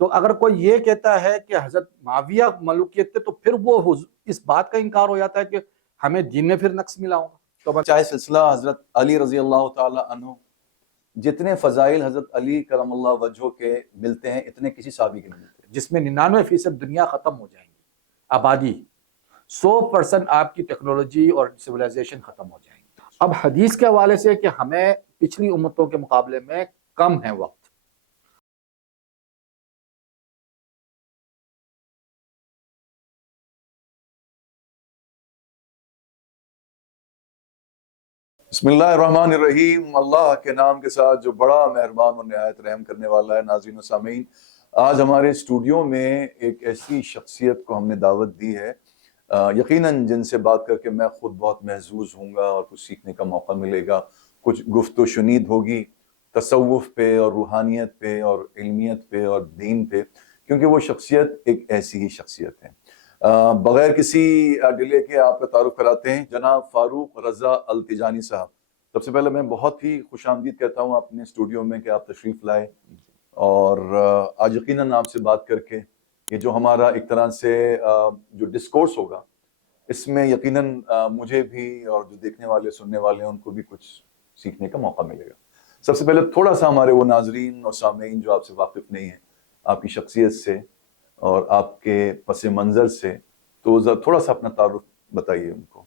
تو اگر کوئی یہ کہتا ہے کہ حضرت معاویہ ملوکیت تھے تو پھر وہ اس بات کا انکار ہو جاتا ہے کہ ہمیں دین میں پھر نقص ملا ہوگا. تو چاہے سلسلہ حضرت علی رضی اللہ تعالی عنہ، جتنے فضائل حضرت علی کرم اللہ وجہہ کے ملتے ہیں اتنے کسی صحابی کے نہیں ملتے، جس میں 99% دنیا ختم ہو جائیں گی، آبادی 100% آپ کی ٹیکنالوجی اور سویلائزیشن ختم ہو جائیں گی. اب حدیث کے حوالے سے کہ ہمیں پچھلی امتوں کے مقابلے میں کم ہے وقت. بسم اللہ الرحمن الرحیم. اللہ کے نام کے ساتھ جو بڑا مہربان اور نہایت رحم کرنے والا ہے. ناظرین و سامعین، آج ہمارے اسٹوڈیو میں ایک ایسی شخصیت کو ہم نے دعوت دی ہے، یقیناً جن سے بات کر کے میں خود بہت محظوظ ہوں گا اور کچھ سیکھنے کا موقع ملے گا. کچھ گفت و شنید ہوگی تصوف پہ اور روحانیت پہ اور علمیت پہ اور دین پہ، کیونکہ وہ شخصیت ایک ایسی ہی شخصیت ہے. بغیر کسی ڈیلے کے آپ کا تعارف کراتے ہیں جناب فاروق رضا التجانی صاحب. سب سے پہلے میں بہت ہی خوش آمدید کہتا ہوں اپنے اسٹوڈیو میں کہ آپ تشریف لائے، اور آج یقیناً آپ سے بات کر کے یہ جو ہمارا ایک طرح سے جو ڈسکورس ہوگا، اس میں یقیناً مجھے بھی اور جو دیکھنے والے سننے والے ہیں ان کو بھی کچھ سیکھنے کا موقع ملے گا. سب سے پہلے تھوڑا سا ہمارے وہ ناظرین اور سامعین جو آپ سے واقف نہیں ہیں آپ کی شخصیت سے اور آپ کے پس منظر سے، تو تھوڑا سا اپنا تعارف بتائیے ان کو.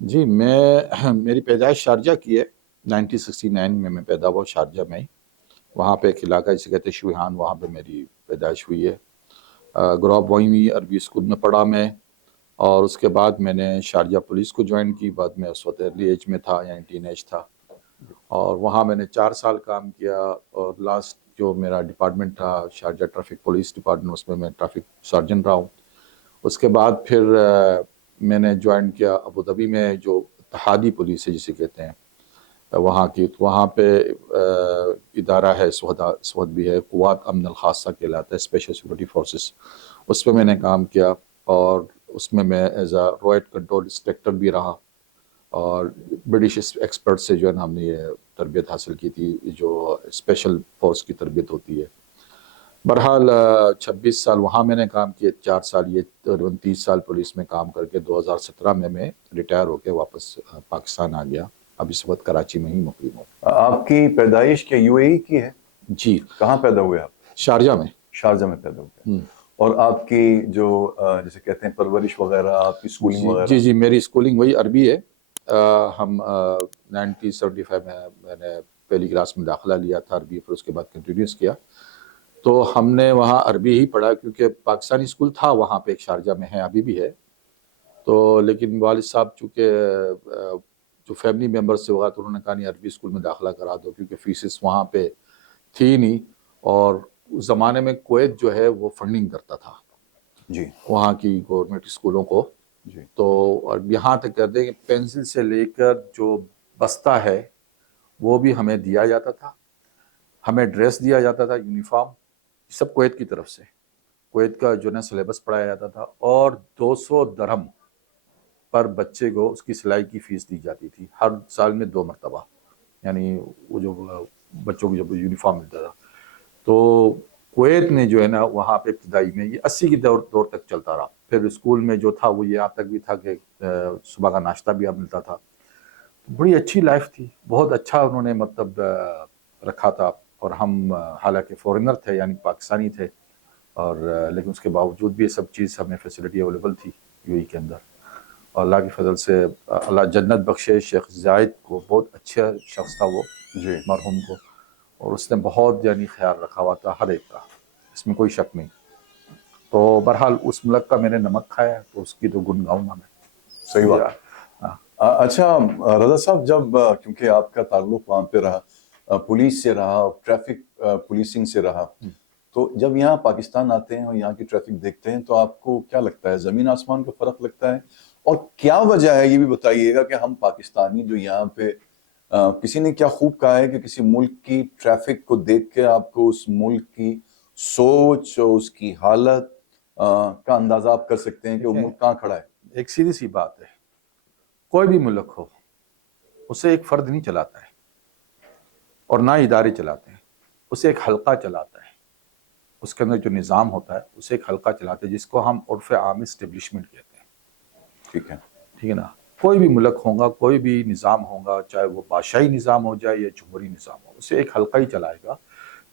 جی، میری پیدائش شارجہ کی ہے. 1969 میں پیدا ہوا شارجہ میں ہی. وہاں پہ ایک علاقہ جسے کہتے ہیں شویہان، وہاں پہ میری پیدائش ہوئی ہے. گرو اپ وہیں ہوئی، عربی اسکول میں پڑھا میں، اور اس کے بعد میں نے شارجہ پولیس کو جوائن کی. بعد میں اس وقت ارلی ایج میں تھا، یعنی ٹین ایج تھا، اور وہاں میں نے 4 سال کام کیا. اور لاسٹ جو میرا ڈپارٹمنٹ تھا شارجہ ٹریفک پولیس ڈپارٹمنٹ، اس میں ٹریفک سرجن رہا ہوں. اس کے بعد پھر میں نے جوائن کیا ابو ظبی میں، جو اتحادی پولیس ہے جسے کہتے ہیں وہاں کی. وہاں پہ ادارہ ہے اس وقت بھی ہے، قوات امن الخاصہ کہلاتا ہے، اسپیشل سیکورٹی فورسز. اس پہ میں نے کام کیا، اور اس میں ایز اے رویٹ کنٹرول انسپیکٹر بھی رہا. اور برٹش ایکسپرٹ سے جو ہے نا ہم نے یہ تربیت حاصل کی تھی، جو اسپیشل فورس کی تربیت ہوتی ہے. بہرحال 26 سال وہاں میں نے کام کیے، 4 سال یہ، 30 سال پولیس میں کام کر کے 2017 میں ریٹائر ہو کے واپس پاکستان آ گیا. اب اس وقت کراچی میں ہی مقیم ہوں. آپ کی پیدائش کے یو اے ای کی ہے؟ جی. کہاں پیدا ہوئے آپ؟ شارجہ میں. شارجہ میں پیدا ہوئے. اور آپ کی جو جیسے کہتے ہیں پرورش وغیرہ، آپ کی اسکولنگ وغیرہ؟ جی، میری اسکولنگ وہی عربی ہے. ہم 1975 میں نے پہلی کلاس میں داخلہ لیا تھا عربی، پھر اس کے بعد کنٹینیوس کیا. تو ہم نے وہاں عربی ہی پڑھا، کیونکہ پاکستانی اسکول تھا وہاں پہ ایک شارجہ میں ہے، ابھی بھی ہے. تو لیکن والد صاحب چونکہ جو فیملی ممبرس سے ہوا تو انہوں نے کہا نہیں عربی اسکول میں داخلہ کرا دو، کیونکہ فیسز وہاں پہ تھی نہیں. اور اس زمانے میں کویت جو ہے وہ فنڈنگ کرتا تھا جی وہاں کی گورنمنٹ اسکولوں کو. جی. تو اور یہاں تک کر دیں کہ پینسل سے لے کر جو بستہ ہے وہ بھی ہمیں دیا جاتا تھا، ہمیں ڈریس دیا جاتا تھا، یونیفارم، سب کویت کی طرف سے. کویت کا جو نا سلیبس پڑھایا جاتا تھا، اور 200 درہم پر بچے کو اس کی سلائی کی فیس دی جاتی تھی ہر سال میں 2 مرتبہ، یعنی وہ جو بچوں کو جب یونیفارم ملتا تھا. تو کویت نے جو ہے نا وہاں پہ ابتدائی میں یہ 80 کی دور تک چلتا رہا. پھر اسکول میں جو تھا وہ یہاں تک بھی تھا کہ صبح کا ناشتہ بھی اب ملتا تھا. بڑی اچھی لائف تھی، بہت اچھا انہوں نے مطلب رکھا تھا. اور ہم حالانکہ فورنر تھے، یعنی پاکستانی تھے، اور لیکن اس کے باوجود بھی یہ سب چیز ہمیں فیسلٹی اویلیبل تھی یو اے کے اندر. اور اللہ کی فضل سے اللہ جنت بخشے شیخ زائد کو، بہت اچھا شخص تھا وہ جی مرحوم کو، اور اس نے بہت یعنی خیال رکھا ہوا تھا ہر ایک کا، اس میں کوئی شک نہیں. تو بہرحال اس ملک کا میں نے نمک کھایا تو اس کی تو گن گاؤں گا میں. صحیح بات. اچھا رضا صاحب، جب کیونکہ آپ کا تعلق وہاں پہ رہا، پولیس سے رہا، ٹریفک پولیسنگ سے رہا، تو جب یہاں پاکستان آتے ہیں اور یہاں کی ٹریفک دیکھتے ہیں تو آپ کو کیا لگتا ہے؟ زمین آسمان کا فرق لگتا ہے؟ اور کیا وجہ ہے یہ بھی بتائیے گا کہ ہم پاکستانی جو یہاں پہ کسی نے کیا خوب کہا ہے کہ کسی ملک کی ٹریفک کو دیکھ کے آپ کو اس ملک کی سوچ اور اس کی حالت کا اندازہ آپ کر سکتے ہیں کہ وہ ملک کہاں کھڑا ہے. ایک سیدھی سی بات ہے، کوئی بھی ملک ہو اسے ایک فرد نہیں چلاتا ہے، اور نہ ادارے چلاتے ہیں، اسے ایک حلقہ چلاتا ہے. اس کے اندر جو نظام ہوتا ہے اسے ایک حلقہ چلاتے ہیں جس کو ہم عرف عام اسٹیبلشمنٹ کہتے ہیں. ٹھیک ہے. ٹھیک ہے نا. کوئی بھی ملک ہوگا, کوئی بھی نظام ہوگا, چاہے وہ بادشاہی نظام ہو جائے یا جمہوری نظام ہو, اسے ایک حلقہ ہی چلائے گا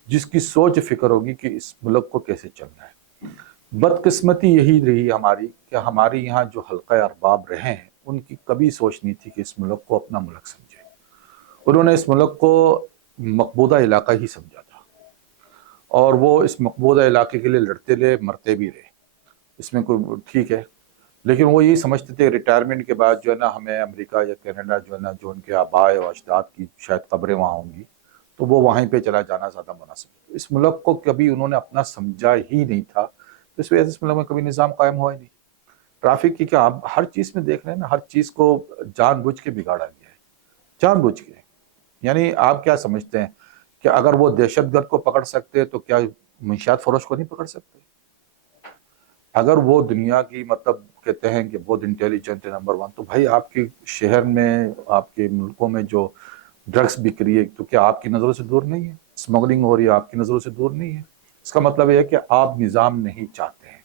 جس کی سوچ فکر ہوگی کہ اس ملک کو کیسے چلنا ہے. بدقسمتی یہی رہی ہماری کہ ہمارے یہاں جو حلقہ ارباب رہے ہیں ان کی کبھی سوچ نہیں تھی کہ اس ملک کو اپنا ملک سمجھے. انہوں نے اس ملک کو مقبوضہ علاقہ ہی سمجھا تھا, اور وہ اس مقبوضہ علاقے کے لیے لڑتے رہے, مرتے بھی رہے. اس میں کوئی ٹھیک ہے, لیکن وہ یہی سمجھتے تھے ریٹائرمنٹ کے بعد جو ہے نا ہمیں امریکہ یا کینیڈا جو ہے نا, جو ان کے آباء و اجداد کی شاید قبریں وہاں ہوں گی, تو وہ وہیں پہ چلا جانا زیادہ مناسب. اس ملک کو کبھی انہوں نے اپنا سمجھا ہی نہیں تھا, اس وجہ سے اس ملک میں کبھی نظام قائم ہوا ہی نہیں. ٹریفک کی کیا آپ ہر چیز میں دیکھ رہے ہیں نا, ہر چیز کو جان بوجھ کے بگاڑا گیا ہے, جان بوجھ کے. یعنی آپ کیا سمجھتے ہیں کہ اگر وہ دہشت گرد کو پکڑ سکتے تو کیا منشیات فروش کو نہیں پکڑ سکتے؟ اگر وہ دنیا کی مطلب کہتے ہیں کہ بہت انٹیلیجنٹ ہے نمبر 1, تو بھائی آپ کے شہر میں, آپ کے ملکوں میں جو ڈرگس بک رہی ہے تو کیا آپ کی نظروں سے دور نہیں ہے؟ اسمگلنگ ہو رہی ہے آپ کی نظروں سے دور نہیں ہے؟ اس کا مطلب یہ ہے کہ آپ نظام نہیں چاہتے ہیں,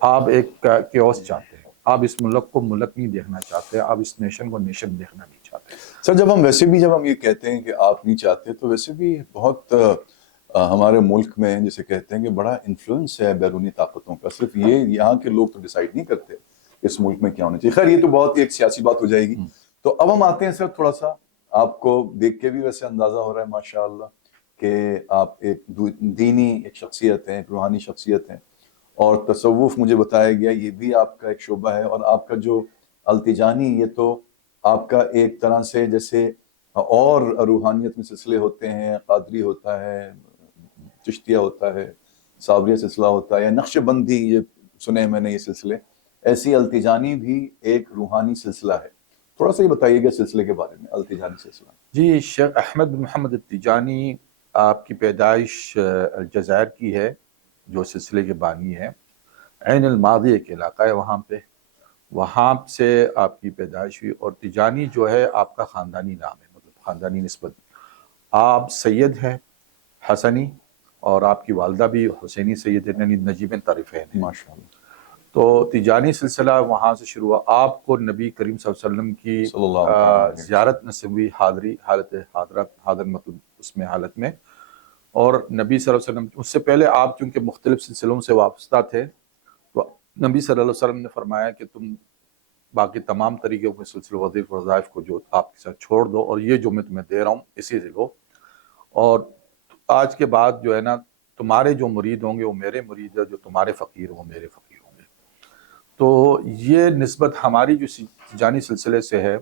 آپ ایک کیوس چاہتے ہیں, آپ اس ملک کو ملک نہیں دیکھنا چاہتے, آپ اس نیشن کو نیشن دیکھنا نہیں چاہتے. سر جب ہم یہ کہتے ہیں کہ آپ نہیں چاہتے, تو ویسے بھی بہت ہمارے ملک میں جسے کہتے ہیں کہ بڑا انفلوئنس ہے بیرونی طاقتوں کا. صرف یہ یہاں کے لوگ تو ڈیسائیڈ نہیں کرتے اس ملک میں کیا ہونا چاہیے. خیر یہ تو بہت ایک سیاسی بات ہو جائے گی. تو اب ہم آتے ہیں سر, تھوڑا سا آپ کو دیکھ کے بھی ویسے اندازہ ہو رہا ہے ماشاءاللہ کہ آپ ایک دینی ایک شخصیت ہیں, ایک روحانی شخصیت ہیں, اور تصوف مجھے بتایا گیا یہ بھی آپ کا ایک شعبہ ہے. اور آپ کا جو التجانی, یہ تو آپ کا ایک طرح سے جیسے اور روحانیت میں سلسلے ہوتے ہیں, قادری ہوتا ہے, چشتیہ ہوتا ہے, صابریہ سلسلہ ہوتا ہے, یا نقش بندی, یہ سنے ہیں میں نے یہ سلسلے, ایسی التجانی بھی ایک روحانی سلسلہ ہے. تھوڑا سا یہ بتائیے گا سلسلے کے بارے میں, التجانی سلسلہ. جی, شیخ احمد بن محمد التجانی آپ کی پیدائش الجزائر کی ہے, جو سلسلے کے بانی ہے. عین الماضی ایک علاقہ ہے وہاں پہ, وہاں سے آپ کی پیدائش ہوئی. اور تجانی جو ہے آپ کا خاندانی نام ہے, مطلب خاندانی نسبت. آپ سید ہیں حسنی, اور آپ کی والدہ بھی حسینی سید یعنی نجیب طرفین ہیں. ماشاءاللہ. تو تجانی سلسلہ وہاں سے شروع ہوا. آپ کو نبی کریم صلی اللہ علیہ وسلم کی صلی اللہ علیہ وسلم زیارت نصیب ہوئی, حاضری, حالت حاضر مطلب اس میں حالت میں. اور نبی صلی اللہ علیہ وسلم, اس سے پہلے آپ چونکہ مختلف سلسلوں سے وابستہ تھے, تو نبی صلی اللہ علیہ وسلم نے فرمایا کہ تم باقی تمام طریقوں کے سلسلے وظیفے وظائف کو جو آپ کے ساتھ چھوڑ دو, اور یہ جو میں تمہیں دے رہا ہوں اسی سے لو. اور آج کے بعد جو ہے نا تمہارے جو مرید ہوں گے وہ میرے مرید ہیں, جو تمہارے فقیر ہوں میرے فقیر ہوں گے. تو یہ نسبت ہماری جو تجانی سلسلے سے ہے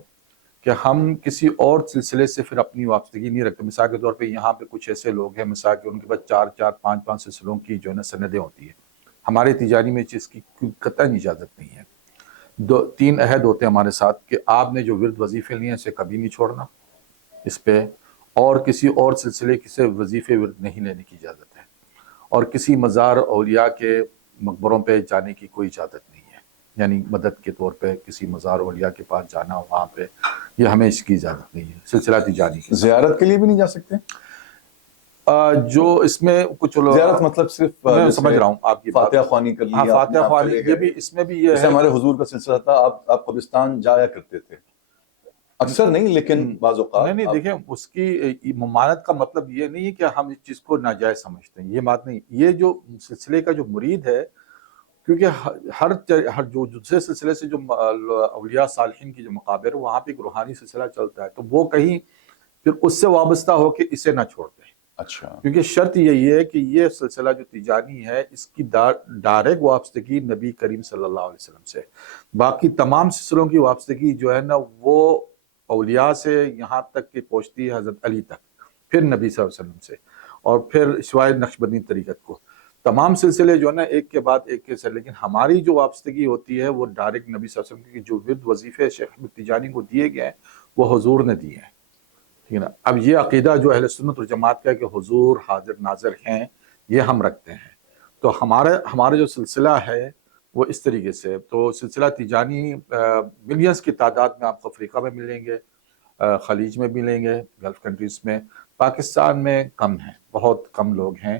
کہ ہم کسی اور سلسلے سے پھر اپنی وابستگی نہیں رکھتے. مثال کے طور پہ یہاں پہ کچھ ایسے لوگ ہیں, مثال کہ ان کے پاس 4 5 سلسلوں کی جو ہے نا سندیں ہوتی ہیں. ہمارے تجانی میں چیز کی قطعی اجازت نہیں ہے. 3 عہد ہوتے ہیں ہمارے ساتھ کہ آپ نے جو ورد وظیفے لیے ہیں اسے کبھی نہیں چھوڑنا اس پہ, اور کسی اور سلسلے سے وظیفے ورد نہیں لینے کی اجازت ہے, اور کسی مزار اولیاء کے مقبروں پہ جانے کی کوئی اجازت نہیں ہے. یعنی مدد کے طور پہ کسی مزار اولیاء کے پاس جانا وہاں پہ, یہ ہمیں اس کی اجازت نہیں ہے سلسلہ تجانی کی. زیارت کے لیے بھی نہیں جا سکتے؟ جو اس میں کچھ زیارت مطلب صرف میں سمجھ رہا ہوں آپ کی بات. فاتحہ خوانی کر لی, ہاں, فاتحہ خوانی, یہ بھی اس میں بھی یہ جیسے ہے. ہمارے حضور کا سلسلہ تھا, آپ قبرستان جایا کرتے تھے, اکثر نہیں لیکن بعض اوقات. نہیں دیکھیں, اس کی ممانعت کا مطلب یہ نہیں ہے کہ ہم اس چیز کو ناجائز سمجھتے ہیں, یہ بات نہیں. یہ جو سلسلے کا جو مرید ہے, کیونکہ ہر جو دوسرے سلسلے سے جو اولیاء صالحین کی جو مقابر ہے وہاں پہ ایک روحانی سلسلہ چلتا ہے, تو وہ کہیں پھر اس سے وابستہ ہو کے اسے نہ چھوڑ دیں. اچھا. کیونکہ شرط یہی ہے کہ یہ سلسلہ جو تجانی ہے اس کی ڈائریکٹ وابستگی نبی کریم صلی اللہ علیہ وسلم سے. باقی تمام سلسلوں کی وابستگی جو ہے نا وہ اولیاء سے یہاں تک کہ پہنچتی ہے حضرت علی تک, پھر نبی صلی اللہ علیہ وسلم سے, اور پھر سوائے نقشبندی طریقت کو. تمام سلسلے جو ہے نا ایک کے بعد ایک کے ساتھ, لیکن ہماری جو وابستگی ہوتی ہے وہ ڈائریکٹ نبی صلی اللہ علیہ وسلم کی جو ورد وظیفے شیخ احمد تجانی کو دیے گئے ہیں وہ حضور نے دیے ہیں. ٹھیک ہے نا. اب یہ عقیدہ جو اہل سنت والجماعت کا ہے کہ حضور حاضر ناظر ہیں, یہ ہم رکھتے ہیں. تو ہمارا جو سلسلہ ہے وہ اس طریقے سے. تو سلسلہ تجانی ملینز کی تعداد میں آپ کو افریقہ میں ملیں گے, خلیج میں ملیں گے, گلف کنٹریز میں. پاکستان میں کم ہیں, بہت کم لوگ ہیں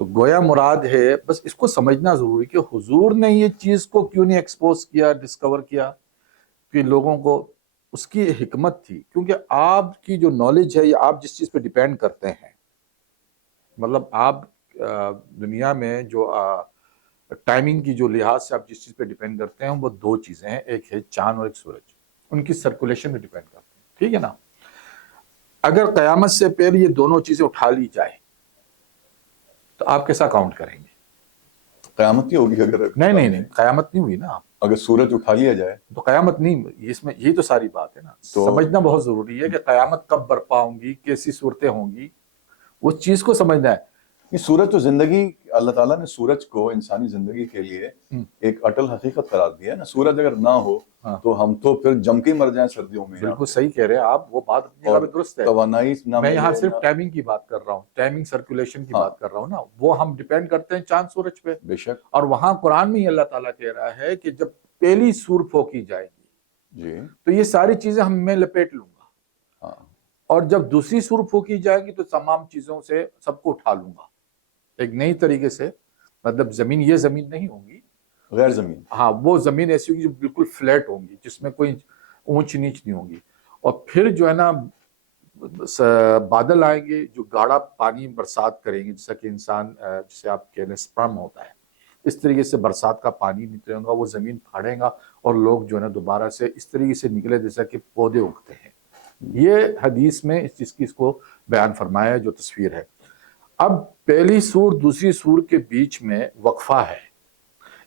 تو گویا مراد ہے، بس اس کو سمجھنا ضروری کہ حضور نے یہ چیز کو کیوں نہیں ایکسپوز کیا، ڈسکور کیا، کہ لوگوں کو اس کی حکمت تھی، کیونکہ آپ کی جو نالج ہے، یا آپ جس چیز پہ ڈیپینڈ کرتے ہیں، مطلب آپ دنیا میں جو ٹائمنگ کی جو لحاظ سے آپ جس چیز پہ ڈیپینڈ کرتے ہیں، وہ دو چیزیں ہیں، ایک ہے چاند اور ایک سورج، ان کی سرکولیشن پہ ڈیپینڈ کرتے ہیں، ٹھیک ہے نا؟ اگر قیامت سے پہلے یہ دونوں چیزیں اٹھا لی جائے تو آپ کیسا کاؤنٹ کریں گے؟ قیامت ہی ہوگی اگر نہیں، قیامت نہیں ہوئی نا، اگر سورج اٹھا لیا جائے تو قیامت نہیں، اس میں یہی تو ساری بات ہے نا، سمجھنا بہت ضروری ہے کہ قیامت کب برپا ہوں گی، کیسی صورتیں ہوں گی، اس چیز کو سمجھنا ہے۔ یہ سورج تو زندگی، اللہ تعالیٰ نے سورج کو انسانی زندگی کے لیے ایک اٹل حقیقت قرار دیا ہے نا۔ سورج اگر نہ ہو تو ہم تو پھر جم کے مر جائیں سردیوں میں۔ بالکل صحیح کہہ رہے ہیں آپ، وہ بات اپنی جگہ پہ درست ہے، توانائی نہ میں یہاں ملے صرف ٹائمنگ کی بات کر رہا ہوں، ٹائمنگ سرکولیشن کی بات کر رہا ہوں نا، وہ ہم ڈیپینڈ کرتے ہیں چاند سورج پہ، بے شک۔ اور وہاں قرآن میں ہی اللہ تعالیٰ کہہ رہا ہے کہ جب پہلی سور پھونکی جائے گی جی تو یہ ساری چیزیں میں لپیٹ لوں گا، اور جب دوسری سور پھونکی جائے گی تو تمام چیزوں سے سب کو اٹھا لوں گا ایک نئی طریقے سے، مطلب زمین یہ زمین نہیں ہوگی، غیر زمین، ہاں وہ زمین ایسی ہوگی جو بالکل فلیٹ ہوگی، جس میں کوئی اونچ نیچ نہیں ہوگی، اور پھر جو ہے نا بادل آئیں گے جو گاڑا پانی برسات کریں گے، جیسا کہ انسان جسے آپ کہہ رہے ہیں سپرم ہوتا ہے، اس طریقے سے برسات کا پانی نکلے گا، وہ زمین پھاڑے گا، اور لوگ جو ہے نا دوبارہ سے اس طریقے سے نکلے جیسا کہ پودے اگتے ہیں۔ یہ حدیث میں اس چیز کی اس کو بیان فرمایا ہے جو تصویر ہے۔ اب پہلی سور دوسری سور کے بیچ میں وقفہ ہے،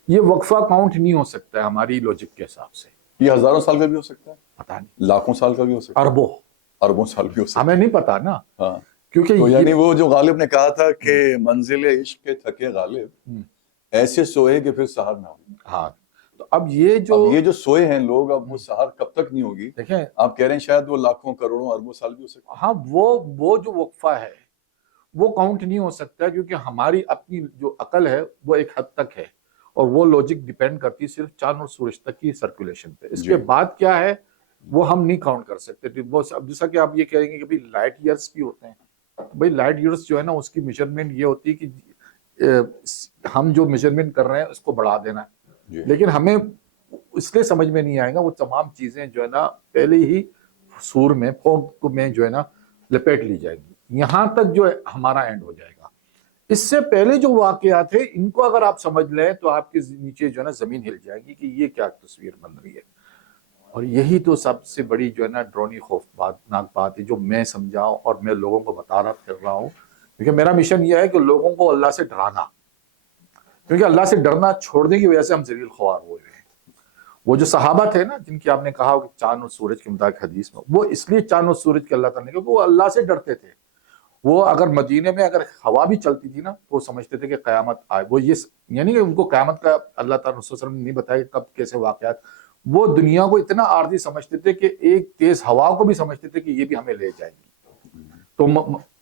یہ وقفہ کاؤنٹ نہیں ہو سکتا ہے ہماری لوجک کے حساب سے، یہ ہزاروں سال کا بھی ہو سکتا ہے، پتہ نہیں، لاکھوں سال کا بھی ہو سکتا ہے، اربوں سال بھی ہو سکتا ہے، ہمیں نہیں پتا نا، ہاں۔ کیونکہ تو یعنی وہ جو غالب نے کہا تھا کہ منزل عشق کے تھکے غالب ایسے سوئے کہ پھر سحر نہ ہوگی۔ ہاں، تو اب یہ جو سوئے ہیں لوگ، اب وہ سحر کب تک نہیں ہوگی؟ دیکھیں، آپ کہہ رہے ہیں شاید وہ لاکھوں کروڑوں اربوں سال بھی ہو سکتا ہے۔ ہاں وہ جو وقفہ ہے وہ کاؤنٹ نہیں ہو سکتا، کیونکہ ہماری اپنی جو عقل ہے وہ ایک حد تک ہے، اور وہ لوجک ڈیپینڈ کرتی ہے صرف چاند اور سورج تک کی سرکولیشن پہ، اس کے بعد کیا ہے وہ ہم نہیں کاؤنٹ کر سکتے۔ جیسا کہ آپ یہ کہیں گے کہ بھائی لائٹ ایئرس بھی ہوتے ہیں، بھائی لائٹ ایئرس جو ہے نا اس کی میجرمنٹ یہ ہوتی ہے کہ ہم جو میجرمنٹ کر رہے ہیں اس کو بڑھا دینا ہے، لیکن ہمیں اس لیے سمجھ میں نہیں آئے گا، وہ تمام چیزیں جو ہے نا پہلے ہی سور میں پھونک میں جو ہے نا لپیٹ لی جائے گی، یہاں تک جو ہے ہمارا اینڈ ہو جائے گا۔ اس سے پہلے جو واقعات ہیں ان کو اگر آپ سمجھ لیں تو آپ کے نیچے جو ہے نا زمین ہل جائے گی کہ یہ کیا تصویر بن رہی ہے، اور یہی تو سب سے بڑی جو ہے نا ڈرونی خوفناک بات ہے جو میں سمجھاؤں اور میں لوگوں کو بتا رہا پھر رہا ہوں، کیونکہ میرا مشن یہ ہے کہ لوگوں کو اللہ سے ڈرانا، کیونکہ اللہ سے ڈرنا چھوڑنے کی وجہ سے ہم ذلیل خوار ہوئے ہیں۔ وہ جو صحابہ تھے نا جن کی آپ نے کہا کہ چاند اور سورج کے مطابق حدیث میں، وہ اس لیے چاند اور سورج کے اللہ تعالیٰ نے، کیونکہ وہ اللہ سے ڈرتے تھے، وہ اگر مدینے میں اگر ہوا بھی چلتی تھی نا تو وہ سمجھتے تھے کہ قیامت آئے، وہ یہ یعنی کہ ان کو قیامت کا اللہ تعالیٰ رسول صلی اللہ علیہ وسلم نے نہیں بتایا کہ کب کیسے واقعات، وہ دنیا کو اتنا عارضی سمجھتے تھے کہ ایک تیز ہوا کو بھی سمجھتے تھے کہ یہ بھی ہمیں لے جائے گی، تو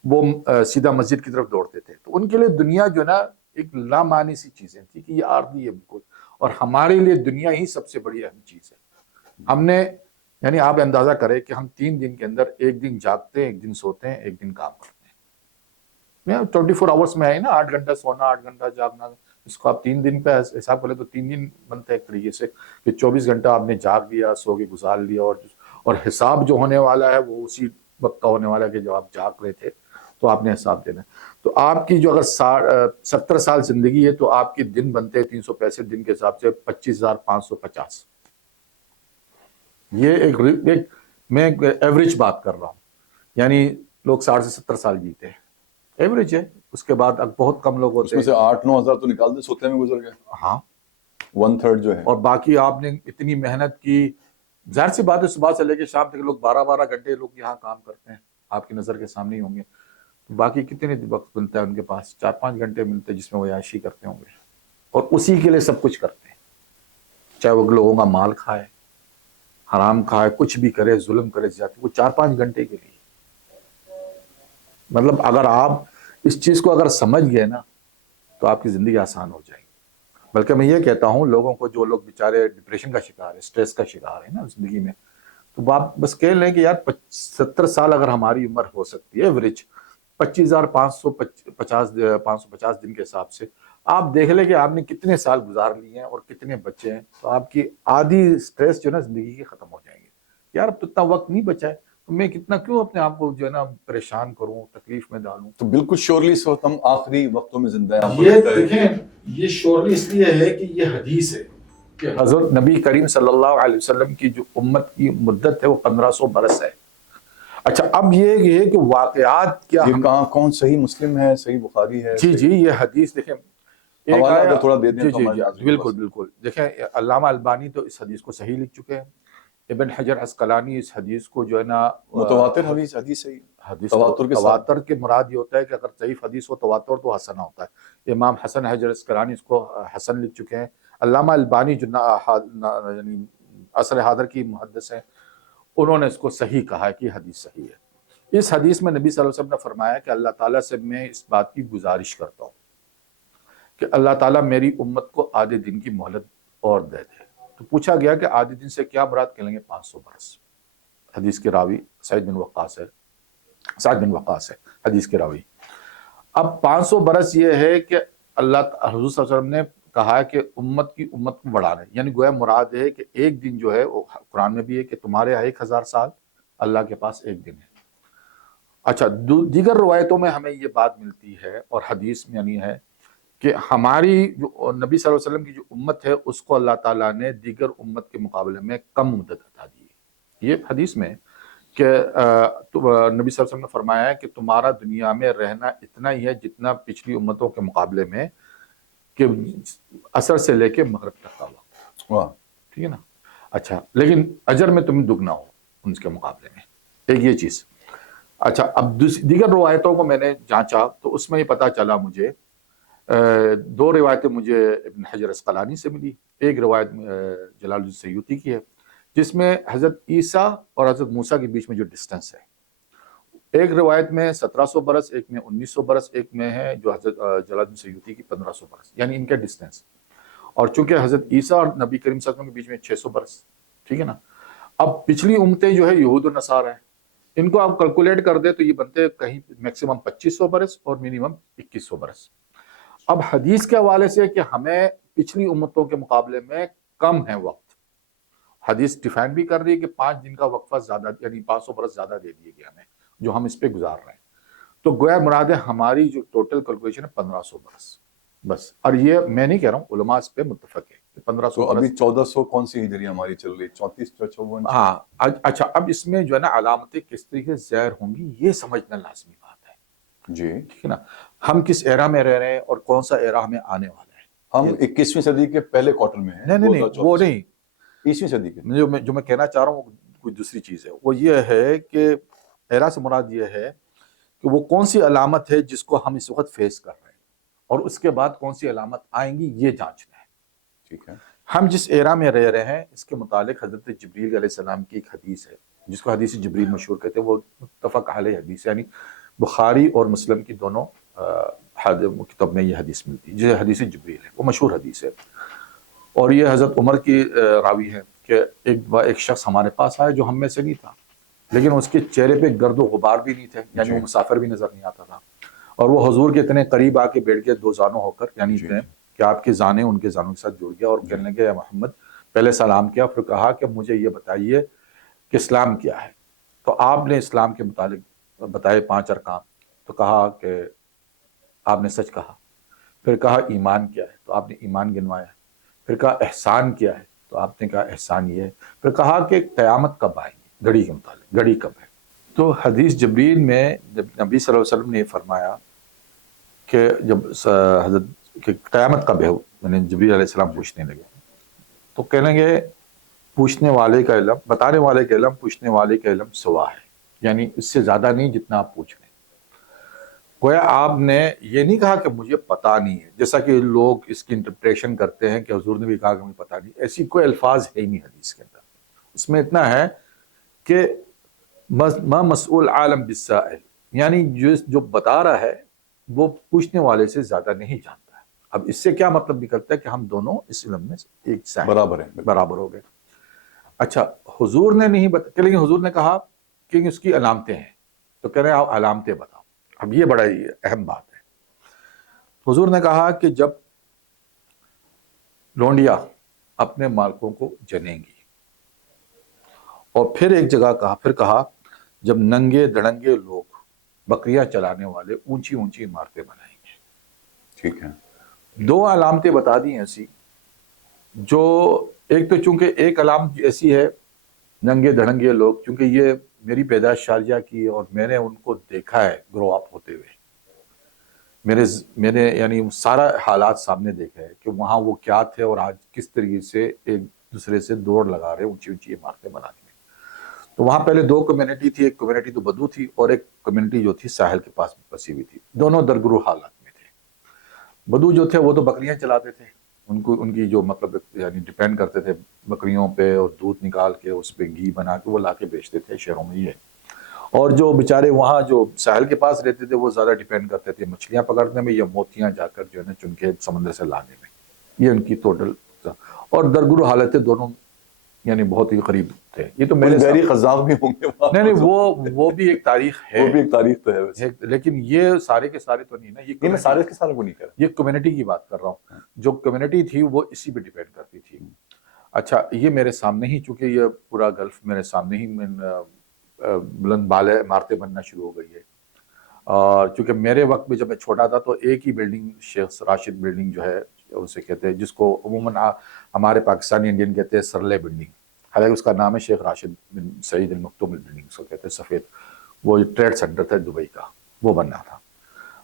وہ سیدھا مسجد کی طرف دوڑتے تھے۔ تو ان کے لیے دنیا جو ہے نا ایک لامعنی سی چیزیں تھی کہ یہ عارضی ہے بالکل، اور ہمارے لیے دنیا ہی سب سے بڑی اہم چیز ہے۔ ہم نے یعنی آپ اندازہ کریں کہ ہم 3 دن کے اندر ایک دن جاگتے ہیں، ایک دن سوتے ہیں، ایک دن کام کرتے ہیں، 24 آورس میں ہے نا، 8 گھنٹہ سونا 8 گھنٹہ جاگنا، اس کو آپ 3 دن پہ حساب کریں تو 3 دن بنتے ہیں ایک طریقے سے، کہ 24 گھنٹہ آپ نے جاگ لیا، سو کے گزار لیا، اور حساب جو ہونے والا ہے وہ اسی وقت کا ہونے والا ہے کہ جب آپ جاگ رہے تھے تو آپ نے حساب دینا ہے۔ تو آپ کی جو اگر 70 سال زندگی ہے تو آپ کے دن بنتے ہیں 365 دن کے حساب سے 25,550، یہ ایک میں ایوریج بات کر رہا ہوں، یعنی لوگ 60 سے 70 سال جیتے ہیں، ایوریج ہے، اس کے بعد اب بہت کم لوگ ہوتے اس میں سے 8-9 ہزار تو نکال دے سوتے میں گزر گئے، ہاں 1/3 جو ہے، اور باقی آپ نے اتنی محنت کی، ظاہر سی بات ہے صبح سے لے کے شام تک لوگ 12 گھنٹے لوگ یہاں کام کرتے ہیں، آپ کی نظر کے سامنے ہی ہوں گے، باقی کتنے وقت ملتا ہے ان کے پاس؟ 4-5 گھنٹے ملتے ہیں جس میں وہ عیاشی کرتے ہوں گے، اور اسی کے لیے سب کچھ کرتے ہیں، چاہے وہ لوگوں کا مال کھائے، حرام کھائے، کچھ بھی کرے، ظلم کرے، زیادتی، وہ 4-5 گھنٹے کے لیے۔ مطلب اگر آپ اس چیز کو اگر سمجھ گئے نا تو آپ کی زندگی آسان ہو جائے گی۔ بلکہ میں یہ کہتا ہوں لوگوں کو، جو لوگ بیچارے ڈپریشن کا شکار ہے، سٹریس کا شکار ہے نا زندگی میں، تو آپ بس کہہ لیں کہ یار 70 سال اگر ہماری عمر ہو سکتی ہے ایوریج، 25,550 دن کے حساب سے آپ دیکھ لیں کہ آپ نے کتنے سال گزار لیے ہیں اور کتنے بچے ہیں، تو آپ کی آدھی سٹریس جو ہے نا زندگی کی ختم ہو جائیں گے۔ یار اب تو اتنا وقت نہیں بچا ہے، تو میں کتنا کیوں اپنے آپ کو جو ہے نا پریشان کروں، تکلیف میں ڈالوں۔ تو بالکل شیورلی اس وقت ہم آخری وقتوں میں زندہ ہیں، آپ کو یہ لگتا ہے دیکھیں، یہ شورلی اس لیے ہے کہ یہ حدیث ہے کہ حضرت نبی کریم صلی اللہ علیہ وسلم کی جو امت کی مدت ہے وہ 1500 برس ہے۔ اچھا اب یہ ہے کہ واقعات کیا یہ کہاں کون صحیح مسلم ہے، صحیح بخاری ہے؟ جی یہ حدیث دیکھیں، ایک حوالہ آیا اگر تھوڑا دے دیں جی تو جی ہمارے جی ناظرین بالکل کو بالکل دیکھیں، علامہ البانی تو اس حدیث کو صحیح لکھ چکے ہیں، ابن حجر عسقلانی اس حدیث کو جو ہے نا متواتر حدیث ہے یہ؟ حدیث تواتر کے ساتھ تواتر کے مراد یہ ہوتا ہے کہ اگر ضعیف حدیث ہو تواتر تو حسن ہوتا ہے۔ امام حسن حجر عسقلانی اس کو حسن لکھ چکے ہیں۔ علامہ البانی جو یعنی عصر حاضر کی محدث ہیں، انہوں نے اس کو صحیح کہا ہے کہ یہ حدیث صحیح ہے۔ اس حدیث میں نبی صلی اللہ علیہ وسلم نے فرمایا کہ اللہ تعالیٰ سے میں اس بات کی گزارش کرتا ہوں کہ اللہ تعالیٰ میری امت کو آدھے دن کی مہلت اور دے دے۔ تو پوچھا گیا کہ آدھے دن سے کیا مراد؟ کہیں گے 500 برس۔ حدیث کے راوی سعد بن وقاص ہے حدیث کے راوی۔ اب 500 برس یہ ہے کہ اللہ حضور صلی اللہ علیہ وسلم نے کہا ہے کہ امت کو بڑھانا ہے، یعنی گویا مراد ہے کہ ایک دن جو ہے وہ قرآن میں بھی ہے کہ تمہارے یہاں 1000 سال، اللہ کے پاس ایک دن ہے۔ اچھا دیگر روایتوں میں ہمیں یہ بات ملتی ہے اور حدیث میں یعنی ہے کہ ہماری جو نبی صلی اللہ علیہ وسلم کی جو امت ہے اس کو اللہ تعالیٰ نے دیگر امت کے مقابلے میں کم مدت عطا دی ہے۔ یہ حدیث میں کہ نبی صلی اللہ علیہ وسلم نے فرمایا ہے کہ تمہارا دنیا میں رہنا اتنا ہی ہے جتنا پچھلی امتوں کے مقابلے میں کہ عصر سے لے کے مغرب تک کا وقت، واہ، ٹھیک ہے نا۔ اچھا لیکن اجر میں تم دگنا ہو ان کے مقابلے میں، ایک یہ چیز۔ اچھا اب دیگر روایتوں کو میں نے جانچا تو اس میں یہ پتہ چلا مجھے، دو روایتیں مجھے ابن حجر عسقلانی سے ملی، ایک روایت جلال الدین سیوطی کی ہے جس میں حضرت عیسیٰ اور حضرت موسیٰ کے بیچ میں جو ڈسٹنس ہے، ایک روایت میں 1700 برس، ایک میں 1900 برس، ایک میں ہے جو حضرت جلال الدین سیوطی کی 1500 برس، یعنی ان کا ڈسٹنس۔ اور چونکہ حضرت عیسیٰ اور نبی کریم صلی اللہ علیہ وسلم کے بیچ میں 600 برس، ٹھیک ہے نا۔ اب پچھلی امتیں جو ہے یہود و نصارہ ہیں، ان کو آپ کیلکولیٹ کر دیں تو یہ بنتے کہیں میکسیمم 2500 برس اور منیمم 2100 برس۔ اب حدیث کے حوالے سے کہ ہمیں پچھلی امتوں کے مقابلے میں کم ہے وقت، حدیث ڈیفائن بھی کر رہی ہے کہ 5 دن کا وقفہ زیادہ، یعنی 500 برس زیادہ دے دیے گیا ہمیں جو ہم اس پہ گزار رہے ہیں۔ تو گویا مراد ہے ہماری جو ٹوٹل کیلکولیشن ہے 1500 برس بس۔ اور یہ میں نہیں کہہ رہا ہوں، علماء اس پہ متفق ہے کہ 1500 تو ابھی برس۔ 1400 کون سی ہجری ہماری چل رہی؟ 34 54؟ ہاں اچھا، اب اس میں جو ہے نا علامتیں کس طریقے سے ظاہر ہوں گی یہ سمجھنا لازمی بات ہے، جی، ٹھیک ہے نا۔ ہم کس ایرا میں رہ رہے ہیں اور کون سا ایرا ہمیں آنے والا ہے۔ ہم 21ویں صدی کے پہلے کوارٹر میں ہیں۔ نہیں وہ نہیں، 20ویں صدی کے۔ جو میں کہنا چاہ رہا ہوں وہ کوئی دوسری چیز ہے۔ وہ یہ ہے کہ ایرا سے مراد یہ ہے کہ وہ کون سی علامت ہے جس کو ہم اس وقت فیس کر رہے ہیں اور اس کے بعد کون سی علامت آئیں گی یہ جانچنا ہے، ٹھیک ہے۔ ہم جس ایرا میں رہ رہے ہیں اس کے متعلق حضرت جبریل علیہ السلام کی ایک حدیث ہے جس کو حدیث جبریل مشہور کہتے ہیں، وہ متفق علیہ حدیث، یعنی بخاری اور مسلم کی دونوں کتاب میں یہ حدیث ملتی ہے، جو حدیث جبریل ہے، وہ مشہور حدیث ہے۔ اور یہ حضرت عمر کی راوی ہے کہ ایک شخص ہمارے پاس آیا جو ہم میں سے نہیں تھا، لیکن اس کے چہرے پہ گرد و غبار بھی نہیں تھے، یعنی وہ مسافر بھی نظر نہیں آتا تھا، اور وہ حضور کے اتنے قریب آ کے بیٹھ گئے 2 زانوں ہو کر، یعنی اتنے کہ آپ کے زانے ان کے زانوں کے ساتھ جڑ گیا، اور کہنے لگے اے محمد، پہلے سلام کیا، پھر کہا کہ مجھے یہ بتائیے کہ اسلام کیا ہے۔ تو آپ نے اسلام کے متعلق بتائے 5 ارکان، تو کہا کہ آپ نے سچ کہا، پھر کہا ایمان کیا ہے، تو آپ نے ایمان گنوایا، پھر کہا احسان کیا ہے، تو آپ نے کہا احسان یہ ہے، پھر کہا کہ قیامت کب آئے گی، گھڑی کے متعلق، گھڑی کب ہے۔ تو حدیث جبریل میں جب نبی صلی اللہ علیہ وسلم نے یہ فرمایا کہ جب حضرت کہ قیامت کب ہے، یعنی جبریل علیہ السلام پوچھنے لگے، تو کہنے لگے پوچھنے والے کا علم، بتانے والے کا علم، پوچھنے والے کا علم سوا ہے، یعنی اس سے زیادہ نہیں جتنا آپ پوچھ رہے ہیں۔ گویا آپ نے یہ نہیں کہا کہ مجھے پتا نہیں ہے، جیسا کہ لوگ اس کی انٹرپریشن کرتے ہیں کہ حضور نے بھی کہا کہ مجھے پتا نہیں، ایسی کوئی الفاظ ہے ہی نہیں حدیث کے اندر۔ اس میں اتنا ہے کہ ما مسئول عالم بالسائل، یعنی جو بتا رہا ہے وہ پوچھنے والے سے زیادہ نہیں جانتا ہے۔ اب اس سے کیا مطلب نکلتا ہے کہ ہم دونوں اس علم میں ایک سائل برابر ہیں، برابر ہو گئے۔ اچھا حضور نے نہیں لیکن حضور نے کہا کہ اس کی علامتیں ہیں، تو کہہ رہے ہیں آپ علامتیں بتاؤ۔ اب یہ بڑا ہی اہم بات ہے. حضور نے کہا کہ جب لونڈیاں اپنے مالکوں کو جنیں گی، اور پھر ایک جگہ کہا جب ننگے دڑنگے لوگ بکریاں چلانے والے اونچی اونچی عمارتیں بنائیں گے. ٹھیک ہے. دو علامتیں بتا دی ایسی، جو ایک تو چونکہ ایک علامت ایسی ہے ننگے دھڑنگے لوگ، چونکہ یہ میری پیدائش شارجہ کی اور میں نے ان کو دیکھا ہے گرو اپ ہوتے ہوئے، میں نے یعنی سارا حالات سامنے دیکھا ہے کہ وہاں وہ کیا تھے اور آج کس طریقے سے ایک دوسرے سے دوڑ لگا رہے اونچی اونچی عمارتیں بنانے میں. تو وہاں پہلے دو کمیونٹی تھی، ایک کمیونٹی تو بدو تھی اور ایک کمیونٹی جو تھی ساحل کے پاس بسی ہوئی تھی. دونوں درگرو حالات میں تھے. بدو جو تھے وہ تو بکریاں چلاتے تھے، ان کی جو مطلب یعنی ڈیپینڈ کرتے تھے بکریوں پہ، اور دودھ نکال کے اس پہ گھی بنا کے وہ لا کے بیچتے تھے شہروں میں. یہ اور جو بیچارے وہاں جو ساحل کے پاس رہتے تھے وہ زیادہ ڈیپینڈ کرتے تھے مچھلیاں پکڑنے میں یا موتیاں جا کر جو ہے نا چن کے سمندر سے لانے میں. یہ ان کی ٹوٹل اور درگرو حالتیں دونوں یعنی بہت ہی قریب تھے. یہ تو میرے بحری قزاق بھی ہوں گے وہاں. نہیں وہ بھی ایک تاریخ ہے، وہ بھی ایک تاریخ تو ہے ویسے. لیکن یہ سارے کے سارے تو نہیں نا. یہ میں سارے کے سارے کو نہیں کر رہا، یہ کمیونٹی کی بات کر رہا ہوں. جو کمیونٹی تھی وہ اسی پہ ڈیپینڈ کرتی تھی. اچھا یہ میرے سامنے ہی، چونکہ یہ پورا گلف میرے سامنے ہی بلند بالے عمارتیں بننا شروع ہو گئی ہے. اور چونکہ میرے وقت میں جب میں چھوٹا تھا تو ایک ہی بلڈنگ شیخ راشد بلڈنگ جو ہے اسے کہتے ہیں، جس کو عموماً ہمارے پاکستانی انڈین کہتے ہیں سرلے بلڈنگ، حالانکہ اس کا نام ہے شیخ راشد بن سعید المکتوم بلڈنگ اس کو کہتے ہیں، سفید. وہ ٹریڈ سینٹر تھا دبئی کا، وہ بننا تھا.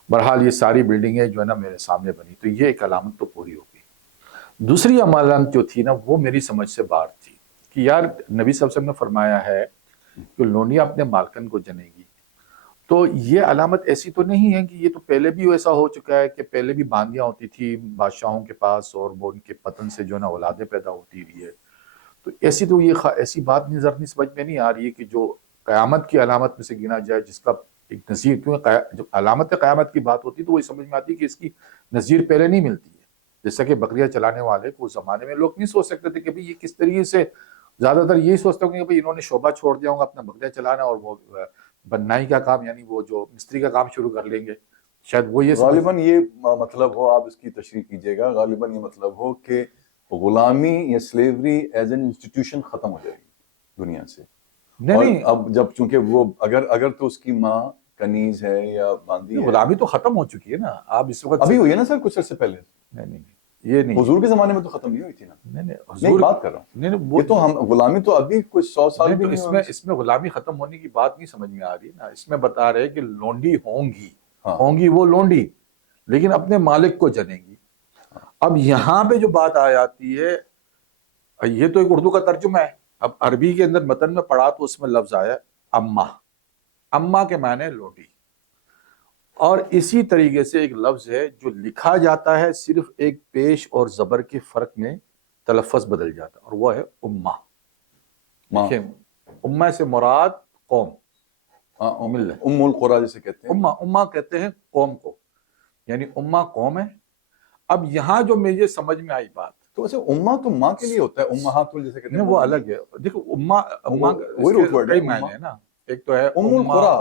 بہرحال یہ ساری بلڈنگیں جو ہے نا میرے سامنے بنی، تو یہ ایک علامت تو پوری ہو گئی. دوسری علامت جو تھی نا وہ میری سمجھ سے باہر تھی کہ یار نبی صلی اللہ علیہ وسلم نے فرمایا ہے کہ لونڈیاں اپنے مالکن کو جنے گی. تو یہ علامت ایسی تو نہیں ہے کہ یہ تو پہلے بھی ایسا ہو چکا ہے کہ پہلے بھی باندیاں ہوتی تھی بادشاہوں کے پاس اور وہ ان کے پتن سے جو ہے نا اولادیں پیدا ہوتی رہی ہے. تو یہ ایسی بات نہیں سمجھ میں نہیں آ رہی ہے کہ جو قیامت کی علامت میں سے گنا جائے جس کا ایک نظیر، کیونکہ جب علامت قیامت کی بات ہوتی تو وہی سمجھ میں آتی ہے کہ اس کی نظیر پہلے نہیں ملتی ہے. جیسا کہ بکریاں چلانے والے کو اس زمانے میں لوگ نہیں سوچ سکتے تھے کہ یہ کس طریقے سے، زیادہ تر یہی سوچتے ہوں گے کہ انہوں نے شعبہ چھوڑ دیا ہوگا اپنا بکریاں چلانا اور وہ بنائی کا کام یعنی وہ جو مستری کا کام شروع کر لیں گے. شاید وہ یہ غالباً یہ مطلب ہو، آپ اس کی تشریح کیجئے گا، غالباً یہ مطلب ہو کہ غلامی یا سلیوری ایز این انسٹیٹیوشن ختم ہو جائے گی دنیا سے. اور نہیں، اب جب چونکہ وہ اگر تو اس کی ماں کنیز ہے یا باندی ہے. غلامی تو ختم ہو چکی ہے نا. آپ اس وقت ابھی ہوئی ہے نا سر کچھ عرصے پہلے. نہیں یہ نہیں، حضور کے زمانے میں تو ختم نہیں ہوئی تھی نا. نہیں نہیں بات کر رہا ہوں، نہیں یہ تو ہم غلامی تو ابھی کچھ 100 سال بھی نہیں ہوئے. اس میں غلامی ختم ہونے کی بات نہیں سمجھ میں آ رہی نا. اس میں بتا رہے کہ لونڈی ہوں گی وہ لونڈی، لیکن اپنے مالک کو جنیں گی. اب یہاں پہ جو بات آ جاتی ہے، یہ تو ایک اردو کا ترجمہ ہے. اب عربی کے اندر متن میں پڑھا تو اس میں لفظ آیا اما کے معنی لونڈی. اور اسی طریقے سے ایک لفظ ہے جو لکھا جاتا ہے صرف ایک پیش اور زبر کے فرق میں تلفظ بدل جاتا ہے، اور وہ ہے امہ. دیکھیں امہ سے مراد قوم، ام القرا جسے کہتے ہیں. امہ کہتے ہیں قوم کو، یعنی امہ قوم ہے. اب یہاں جو مجھے سمجھ میں آئی بات، تو ویسے امہ تو ماں کے لیے ہوتا ہے، امہات جیسے کہتے ہیں وہ الگ ہے. دیکھو امہ کئی معنی ہے نا. ایک تو ہے ام القرا،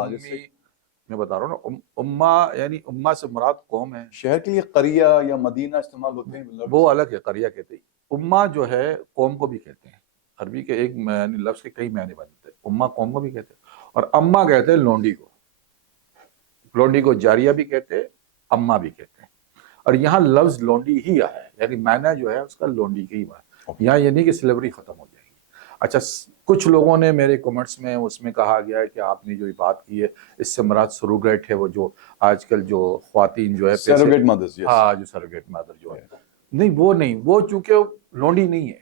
میں بتا رہا ہوں نا، امہ یعنی امہ سے مراد قوم ہے. شہر کے لیے قریہ یا مدینہ استعمال ہوتے ہیں، وہ الگ ہے، قریہ کہتے ہیں. امہ جو ہے قوم کو بھی کہتے ہیں. عربی کے ایک یعنی لفظ کے کئی معنی بنتے ہیں. امہ قوم کو بھی کہتے ہیں، اور امہ کہتے ہیں لونڈی کو. لونڈی کو جاریہ بھی کہتے ہیں، امہ بھی کہتے ہیں. اور یہاں لفظ لونڈی ہی آیا ہے، یعنی معنی جو ہے اس کا لونڈی کی ہی بات. یہاں یہ نہیں کہ سلیوری ختم ہو جائے گی. اچھا کچھ لوگوں نے میرے کمنٹس میں اس میں کہا گیا ہے کہ آپ نے جو بات کی ہے اس سے مراد سروگیٹ ہے، وہ جو آج کل جو خواتین جو ہے سروگیٹ مدرز. ہاں جو سروگیٹ مدر جو ہے، نہیں وہ چونکہ لونڈی نہیں ہے،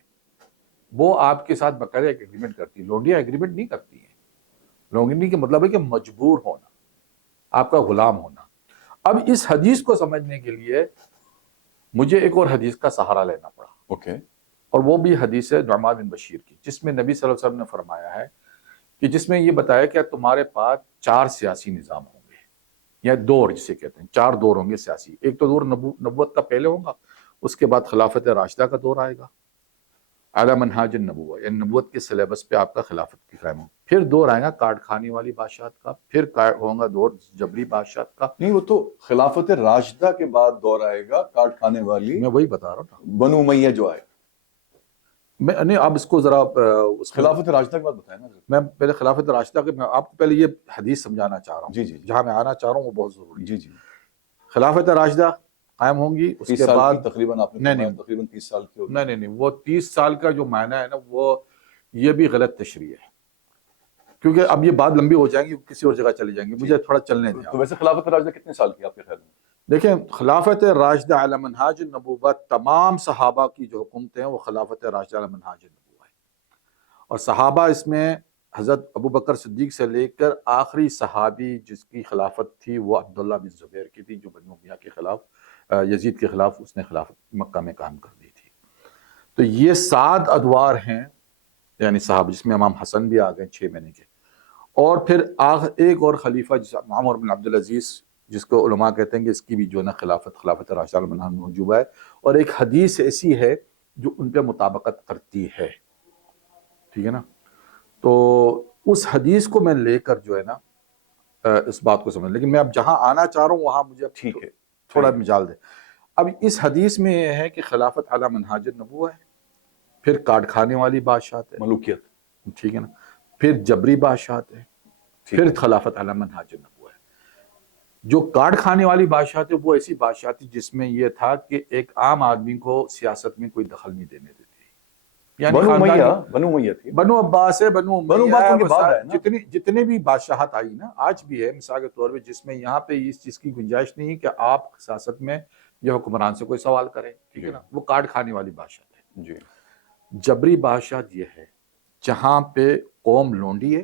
وہ آپ کے ساتھ باقاعدہ ایک ایگریمنٹ کرتی ہے. لونڈیاں ایگریمنٹ نہیں کرتی ہیں. لونڈی کا مطلب ہے کہ مجبور ہونا، آپ کا غلام ہونا. اب اس حدیث کو سمجھنے کے لیے مجھے ایک اور حدیث کا سہارا لینا پڑا. اوکے. اور وہ بھی حدیث ہے نعمان بن بشیر کی، جس میں نبی صلی اللہ علیہ وسلم نے فرمایا ہے کہ جس میں یہ بتایا کہ تمہارے پاس 4 سیاسی نظام ہوں گے، یا دور جسے کہتے ہیں. 4 دور ہوں گے سیاسی. ایک تو دور نبوت کا پہلے ہوگا، اس کے بعد خلافت راشدہ کا دور آئے گا، اعلیٰ منہاج النبوہ، یعنی نبوت کے سلیبس پہ آپ کا خلافت کی قائم ہو. پھر دور آئے گا کاٹ کھانے والی بادشاہت کا، پھر ہوگا دور جبری بادشاہت کا. نہیں، وہ تو خلافت راشدہ کے بعد دور آئے گا کاٹ کھانے والی، میں وہی بتا رہا ہوں نا. بنو امیہ جو آئے. میں نہیں، آپ اس کو ذرا اس میں خلافت راشدہ کے بعد بتائیں نا. میں پہلے خلافت راشدہ کے، میں آپ کو پہلے یہ حدیث سمجھانا چاہ رہا ہوں. جی جی جہاں میں آنا چاہ رہا ہوں وہ بہت ضروری ہے. جی جی. خلافت راشدہ قائم ہوں گی، اس 30 کے سال بعد کی تقریباً آپ نے نہیں فرمایا، نہیں تقریباً 30 سال کی ہوگی. نہیں، وہ 30 سال کا جو معنی ہے نا، وہ یہ بھی غلط تشریح ہے، کیونکہ اب یہ بات لمبی ہو جائے گی، کسی اور جگہ چلی جائیں گی. مجھے تھوڑا چلنے دیں. تو ویسے خلافت راشدہ کتنے سال کی آپ کے خیال میں؟ دیکھیں، خلافت راشدہ علی منہاج النبوہ، تمام صحابہ کی جو حکومتیں ہیں وہ خلافت راشدہ علی منہاج النبوہ ہے. اور صحابہ اس میں حضرت ابو بکر صدیق سے لے کر آخری صحابی جس کی خلافت تھی وہ عبداللہ بن زبیر کی تھی، جو بنو امیہ کے خلاف، یزید کے خلاف اس نے خلافت مکہ میں قائم کر دی تھی. تو یہ 7 ادوار ہیں یعنی صحابہ، جس میں امام حسن بھی آ گئے 6 مہینے کے. اور پھر ایک اور خلیفہ جس عمر بن عبدالعزیز، جس کو علماء کہتے ہیں کہ اس کی بھی جو ہے نا خلافت راشدہ میں موجود ہے. اور ایک حدیث ایسی ہے جو ان پہ مطابقت کرتی ہے، ٹھیک ہے نا. تو اس حدیث کو میں لے کر جو ہے نا اس بات کو سمجھ، لیکن میں اب جہاں آنا چاہ رہا ہوں وہاں مجھے ٹھیک ہے، تھوڑا مجال دے. اب اس حدیث میں یہ ہے کہ خلافت علی منہاج النبوہ ہے، پھر کاٹ کھانے والی بادشاہت ہے، ملوکیت، ٹھیک ہے نا، پھر جبری بادشاہت ہے، پھر خلافت علی منہاج النبوہ ہے. جو کاٹ کھانے والی بادشاہت ہے وہ ایسی بادشاہت تھی جس میں یہ تھا کہ ایک عام آدمی کو سیاست میں کوئی دخل نہیں دینے دیتی. یعنی بنو خاندانی، امیہ تھی. بنو عباس ہے، بنو امیہ ہے، ان کے بعد آئے نا. جتنے بھی بادشاہت آئی نا آج بھی ہے مثال کے طور پہ، جس میں یہاں پہ اس چیز کی گنجائش نہیں ہے کہ آپ سیاست میں یا حکمران سے کوئی سوال کریں، ٹھیک ہے نا، وہ کاٹ کھانے والی بادشاہت ہے. جی. جبری بادشاہت یہ ہے جہاں پہ قوم لونڈی ہے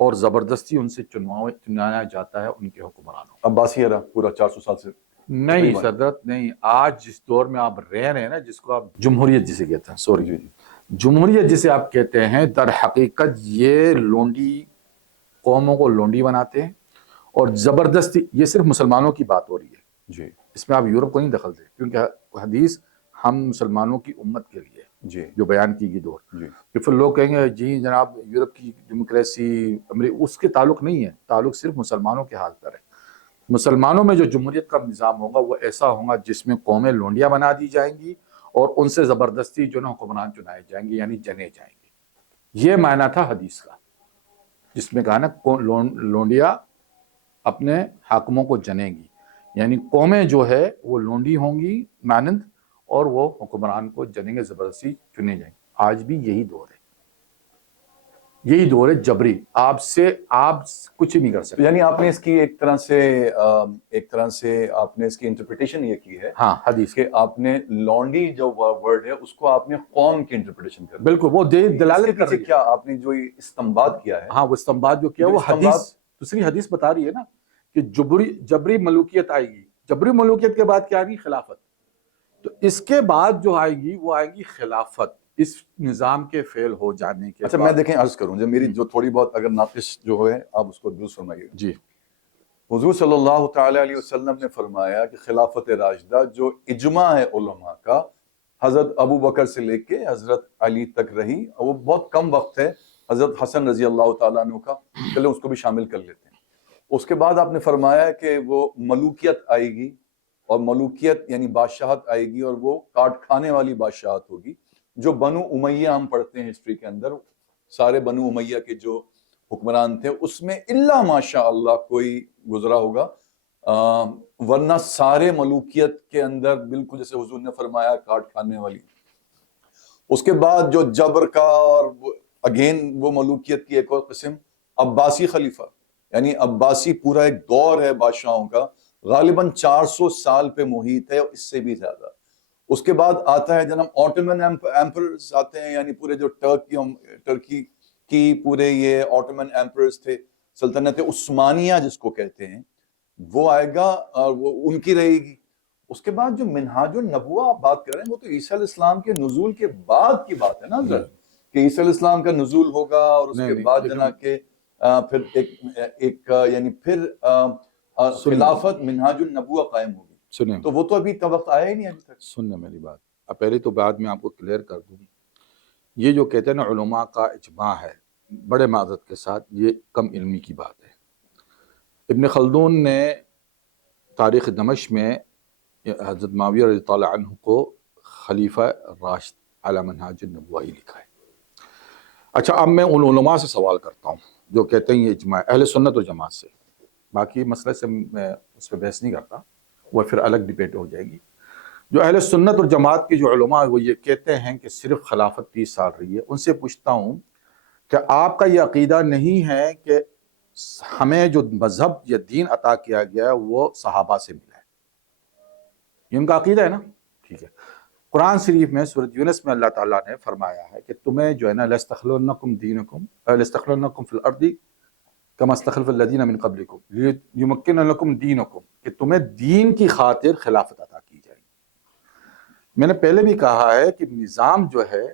اور زبردستی ان سے چنایا جاتا ہے ان کے حکمرانوں. عباسی ایرا پورا 400 سال سے. نہیں صدرت نہیں، آج جس دور میں آپ رہ رہے ہیں نا، جس کو آپ جمہوریت جسے کہتے ہیں، سوری، جمہوریت جسے آپ کہتے ہیں، در حقیقت یہ لونڈی قوموں کو لونڈی بناتے ہیں اور زبردستی. یہ صرف مسلمانوں کی بات ہو رہی ہے جی. اس میں آپ یورپ کو نہیں دخل دیں، کیونکہ حدیث ہم مسلمانوں کی امت کے لیے جی. جو بیان کی گئی دور. جی. کہ پھر لوگ کہیں گے جی جناب یورپ کی ڈیموکریسی اس کے تعلق نہیں ہے، تعلق صرف مسلمانوں کے حال پر ہے. مسلمانوں میں جو جمہوریت کا نظام ہوگا وہ ایسا ہوگا جس میں قومیں لونڈیاں بنا دی جائیں گی اور ان سے زبردستی جو نا حکمران چنائے جائیں گے، یعنی جنے جائیں گے. یہ معنی تھا حدیث کا، جس میں کہا نا لونڈیا اپنے حاکموں کو جنے گی، یعنی قومیں جو ہے وہ لونڈی ہوں گی مانند، اور وہ حکمران کو جنیں گے، زبردستی چنے جائیں گے. آج بھی یہی دور ہے، یہی دور ہے جبری. آپ کچھ نہیں کر سکتے. یعنی آپ نے اس کی ایک طرح سے آپ نے اس کی انٹرپریٹیشن یہ کی ہے، ہاں حدیث کہ آپ نے لونڈی جو ورڈ ہے اس کو آپ نے قوم کی انٹرپریٹیشن کر. بالکل، وہ دلالت کر رہی ہے. کیا آپ نے جو استنباط کیا ہے؟ ہاں، وہ استنباط جو کیا وہ حدیث، دوسری حدیث بتا رہی ہے نا کہ جبری ملوکیت آئے گی. جبری ملوکیت کے بعد کیا آئے گی؟ خلافت. تو اس کے بعد جو آئے گی وہ آئے گی خلافت، اس نظام کے فیل ہو جانے کے بعد. اچھا، میں دیکھیں عرض کروں، جب میری جو تھوڑی بہت اگر ناقص جو ہے آپ اس کو درست فرمائیے. جی. حضور صلی اللہ تعالی علیہ وسلم نے فرمایا کہ خلافت راشدہ جو اجماع ہے علماء کا، حضرت ابو بکر سے لے کے حضرت علی تک رہی، اور وہ بہت کم وقت ہے حضرت حسن رضی اللہ تعالیٰ عنہ کا، چلے اس کو بھی شامل کر لیتے ہیں. اس کے بعد آپ نے فرمایا کہ وہ ملوکیت آئے گی، اور ملوکیت یعنی بادشاہت آئے گی، اور وہ کاٹ کھانے والی بادشاہت ہوگی. جو بنو امیہ ہم پڑھتے ہیں ہسٹری کے اندر، سارے بنو امیہ کے جو حکمران تھے اس میں الا ماشاء اللہ کوئی گزرا ہوگا، ورنہ سارے ملوکیت کے اندر بالکل جیسے حضور نے فرمایا کاٹ کھانے والی. اس کے بعد جو جبر کا، اور اگین وہ ملوکیت کی ایک اور قسم عباسی خلیفہ، یعنی عباسی پورا ایک دور ہے بادشاہوں کا، غالباً 400 سال پہ محیط ہے، اور اس سے بھی زیادہ. اس کے بعد آتا ہے جناب آٹومن ایمپررز آتے ہیں، یعنی پورے جو ٹرکی کی پورے یہ آٹومن ایمپررز تھے، سلطنت عثمانیہ جس کو کہتے ہیں، وہ آئے گا اور وہ ان کی رہے گی. اس کے بعد جو منہاج النبوہ آپ بات کر رہے ہیں وہ تو عیسیٰ علیہ السلام کے نزول کے بعد کی بات ہے نا حضرت، کہ عیسیٰ علیہ السلام کا نزول ہوگا، اور اس کے بعد جناب کہ پھر ایک یعنی پھر خلافت منہاج النبوہ قائم ہوگی. سنیں، تو وہ تو ابھی وقت آیا ہی نہیں ابھی تک. سنیں میری بات. اب پہلے تو بعد میں آپ کو کلیئر کر دوں یہ جو کہتے ہیں نا علماء کا اجماع ہے، بڑے معذرت کے ساتھ یہ کم علمی کی بات ہے۔ ابن خلدون نے تاریخ دمشق میں حضرت معاویہ رضی اللہ عنہ کو خلیفہ راشد علی منہاج النبوہ لکھا ہے۔ اچھا، اب میں ان علماء سے سوال کرتا ہوں جو کہتے ہیں یہ اجماع اہل سنت و جماعت سے، باقی مسئلے سے میں اس پہ بحث نہیں کرتا، وہ پھر الگ ڈبیٹ ہو جائے گی۔ جو اہل سنت اور جماعت کے جو علماء وہ یہ کہتے ہیں کہ صرف خلافت 30 سال رہی ہے، ان سے پوچھتا ہوں کہ آپ کا یہ عقیدہ نہیں ہے کہ ہمیں جو مذہب یا دین عطا کیا گیا ہے وہ صحابہ سے ملا ہے؟ یہ ان کا عقیدہ ہے نا؟ ٹھیک ہے۔ قرآن شریف میں سورۃ یونس میں اللہ تعالیٰ نے فرمایا ہے کہ تمہیں جو ہے نا لَيَسْتَخْلِفَنَّكُمْ فِي الْأَرْضِ كَمَا اسْتَخْلَفَ الَّذِينَ مِن قَبْلِكُمْ لِيُمَكِّنَ لَكُمْ دِينَكُمْ، کہ تمہیں دین کی خاطر خلافت عطا کی جائے گی۔ میں نے پہلے بھی کہا ہے کہ نظام جو ہے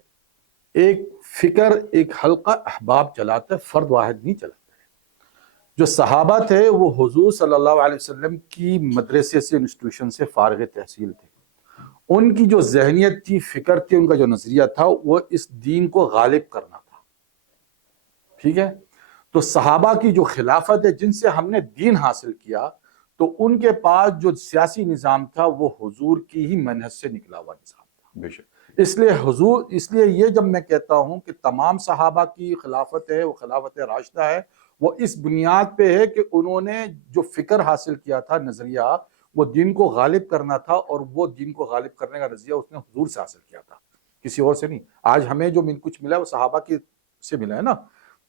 ایک فکر، ایک حلقہ احباب چلاتا ہے، فرد واحد نہیں چلاتا ہے۔ جو صحابہ تھے وہ حضور صلی اللہ علیہ وسلم کی مدرسے سے، انسٹیٹیوشن سے فارغ تحصیل تھے، ان کی جو ذہنیت تھی، فکر تھی، ان کا جو نظریہ تھا وہ اس دین کو غالب کرنا تھا۔ ٹھیک ہے، تو صحابہ کی جو خلافت ہے جن سے ہم نے دین حاصل کیا، تو ان کے پاس جو سیاسی نظام تھا وہ حضور کی ہی منہج سے نکلا ہوا نظام تھا۔ بے شک۔ اس لیے یہ جب میں کہتا ہوں کہ تمام صحابہ کی خلافت ہے وہ خلافت راشدہ ہے، وہ اس بنیاد پہ ہے کہ انہوں نے جو فکر حاصل کیا تھا، نظریہ، وہ دین کو غالب کرنا تھا، اور وہ دین کو غالب کرنے کا نظریہ اس نے حضور سے حاصل کیا تھا، کسی اور سے نہیں۔ آج ہمیں جو کچھ ملا وہ صحابہ کی سے ملا ہے نا،